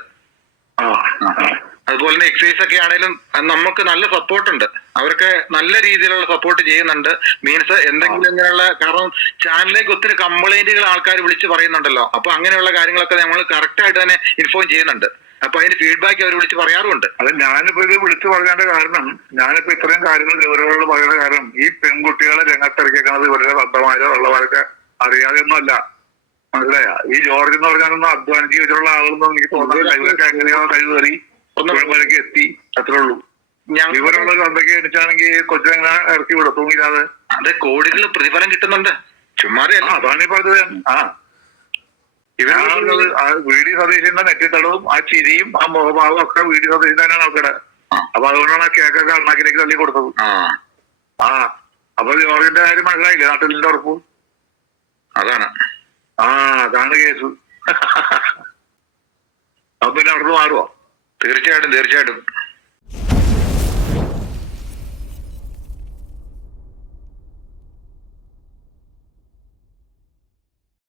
അതുപോലെ തന്നെ എക്സൈസ് ഒക്കെ ആണെങ്കിലും നമുക്ക് നല്ല സപ്പോർട്ട് ഉണ്ട് അവർക്ക് നല്ല രീതിയിലുള്ള സപ്പോർട്ട് ചെയ്യുന്നുണ്ട്. മീൻസ് എന്തെങ്കിലും ഇങ്ങനെയുള്ള കാരണം ചാനലിലേക്ക് ഒത്തിരി കംപ്ലൈന്റുകൾ ആൾക്കാർ വിളിച്ച് പറയുന്നുണ്ടല്ലോ. അപ്പൊ അങ്ങനെയുള്ള കാര്യങ്ങളൊക്കെ നമ്മൾ കറക്റ്റ് ആയിട്ട് തന്നെ ഇൻഫോം ചെയ്യുന്നുണ്ട്. അപ്പൊ അതിന്റെ ഫീഡ്ബാക്ക് അവർ വിളിച്ച് പറയാറുണ്ട് അത് ഞാനിപ്പോ ഇത് വിളിച്ചു പറയേണ്ട കാരണം ഞാനിപ്പോ ഇത്രയും കാര്യങ്ങൾ ഗൗരവങ്ങളോട് പറയുന്ന കാരണം ഈ പെൺകുട്ടികളെ രംഗത്തിറക്കിയേക്കുന്നത് ഇവരുടെ ഭർത്തമാരോ ഉള്ളവരൊക്കെ അറിയാതെ ഒന്നുമല്ല മനസ്സിലായ? ഈ ജോർജ് എന്ന് പറഞ്ഞാലൊന്നും അധ്വാനിച്ച് വെച്ചിട്ടുള്ള ആളൊന്നും എനിക്ക് തോന്നുന്നില്ല ഇവരൊക്കെ എങ്ങനെയാണോ കഴിവ് കയറി വരയ്ക്ക് എത്തി. അത്രേ ഉള്ളൂ. ഇവരുള്ള ചന്തയ്ക്ക് എണിച്ചാണെങ്കിൽ കൊച്ചിനെ ഇറക്കി വിടും തൂങ്ങില്ലാതെ അതെ കോടികൾ പ്രതിഫലം കിട്ടുന്നുണ്ട്. ചുമ്മാതെ അതാണ് ഈ പറഞ്ഞത്. ആ. പറഞ്ഞത് ആ വി ഡി സതീശന്റെ നെറ്റിത്തടവും ആ ചിരിയും ആ മുഖഭാവവും ഒക്കെ വി ഡി സതീശൻ തന്നെയാണ് ആൾക്കാരെ. അപ്പൊ അതുകൊണ്ടാണ് ആ കേക്കൊക്കെ അണ്ണാക്കിലേക്ക് തള്ളി കൊടുത്തത്. ആ. ആ. അപ്പൊ ജോർജിന്റെ കാര്യം മനസ്സിലായില്ലേ? നാട്ടിലിന്റെ ഉറപ്പ്? അതാണ്. ആ അതാണ് കേസ്. അപ്പൊ പിന്നെ അവിടുന്ന് മാറുവോ? തീർച്ചയായിട്ടും തീർച്ചയായിട്ടും.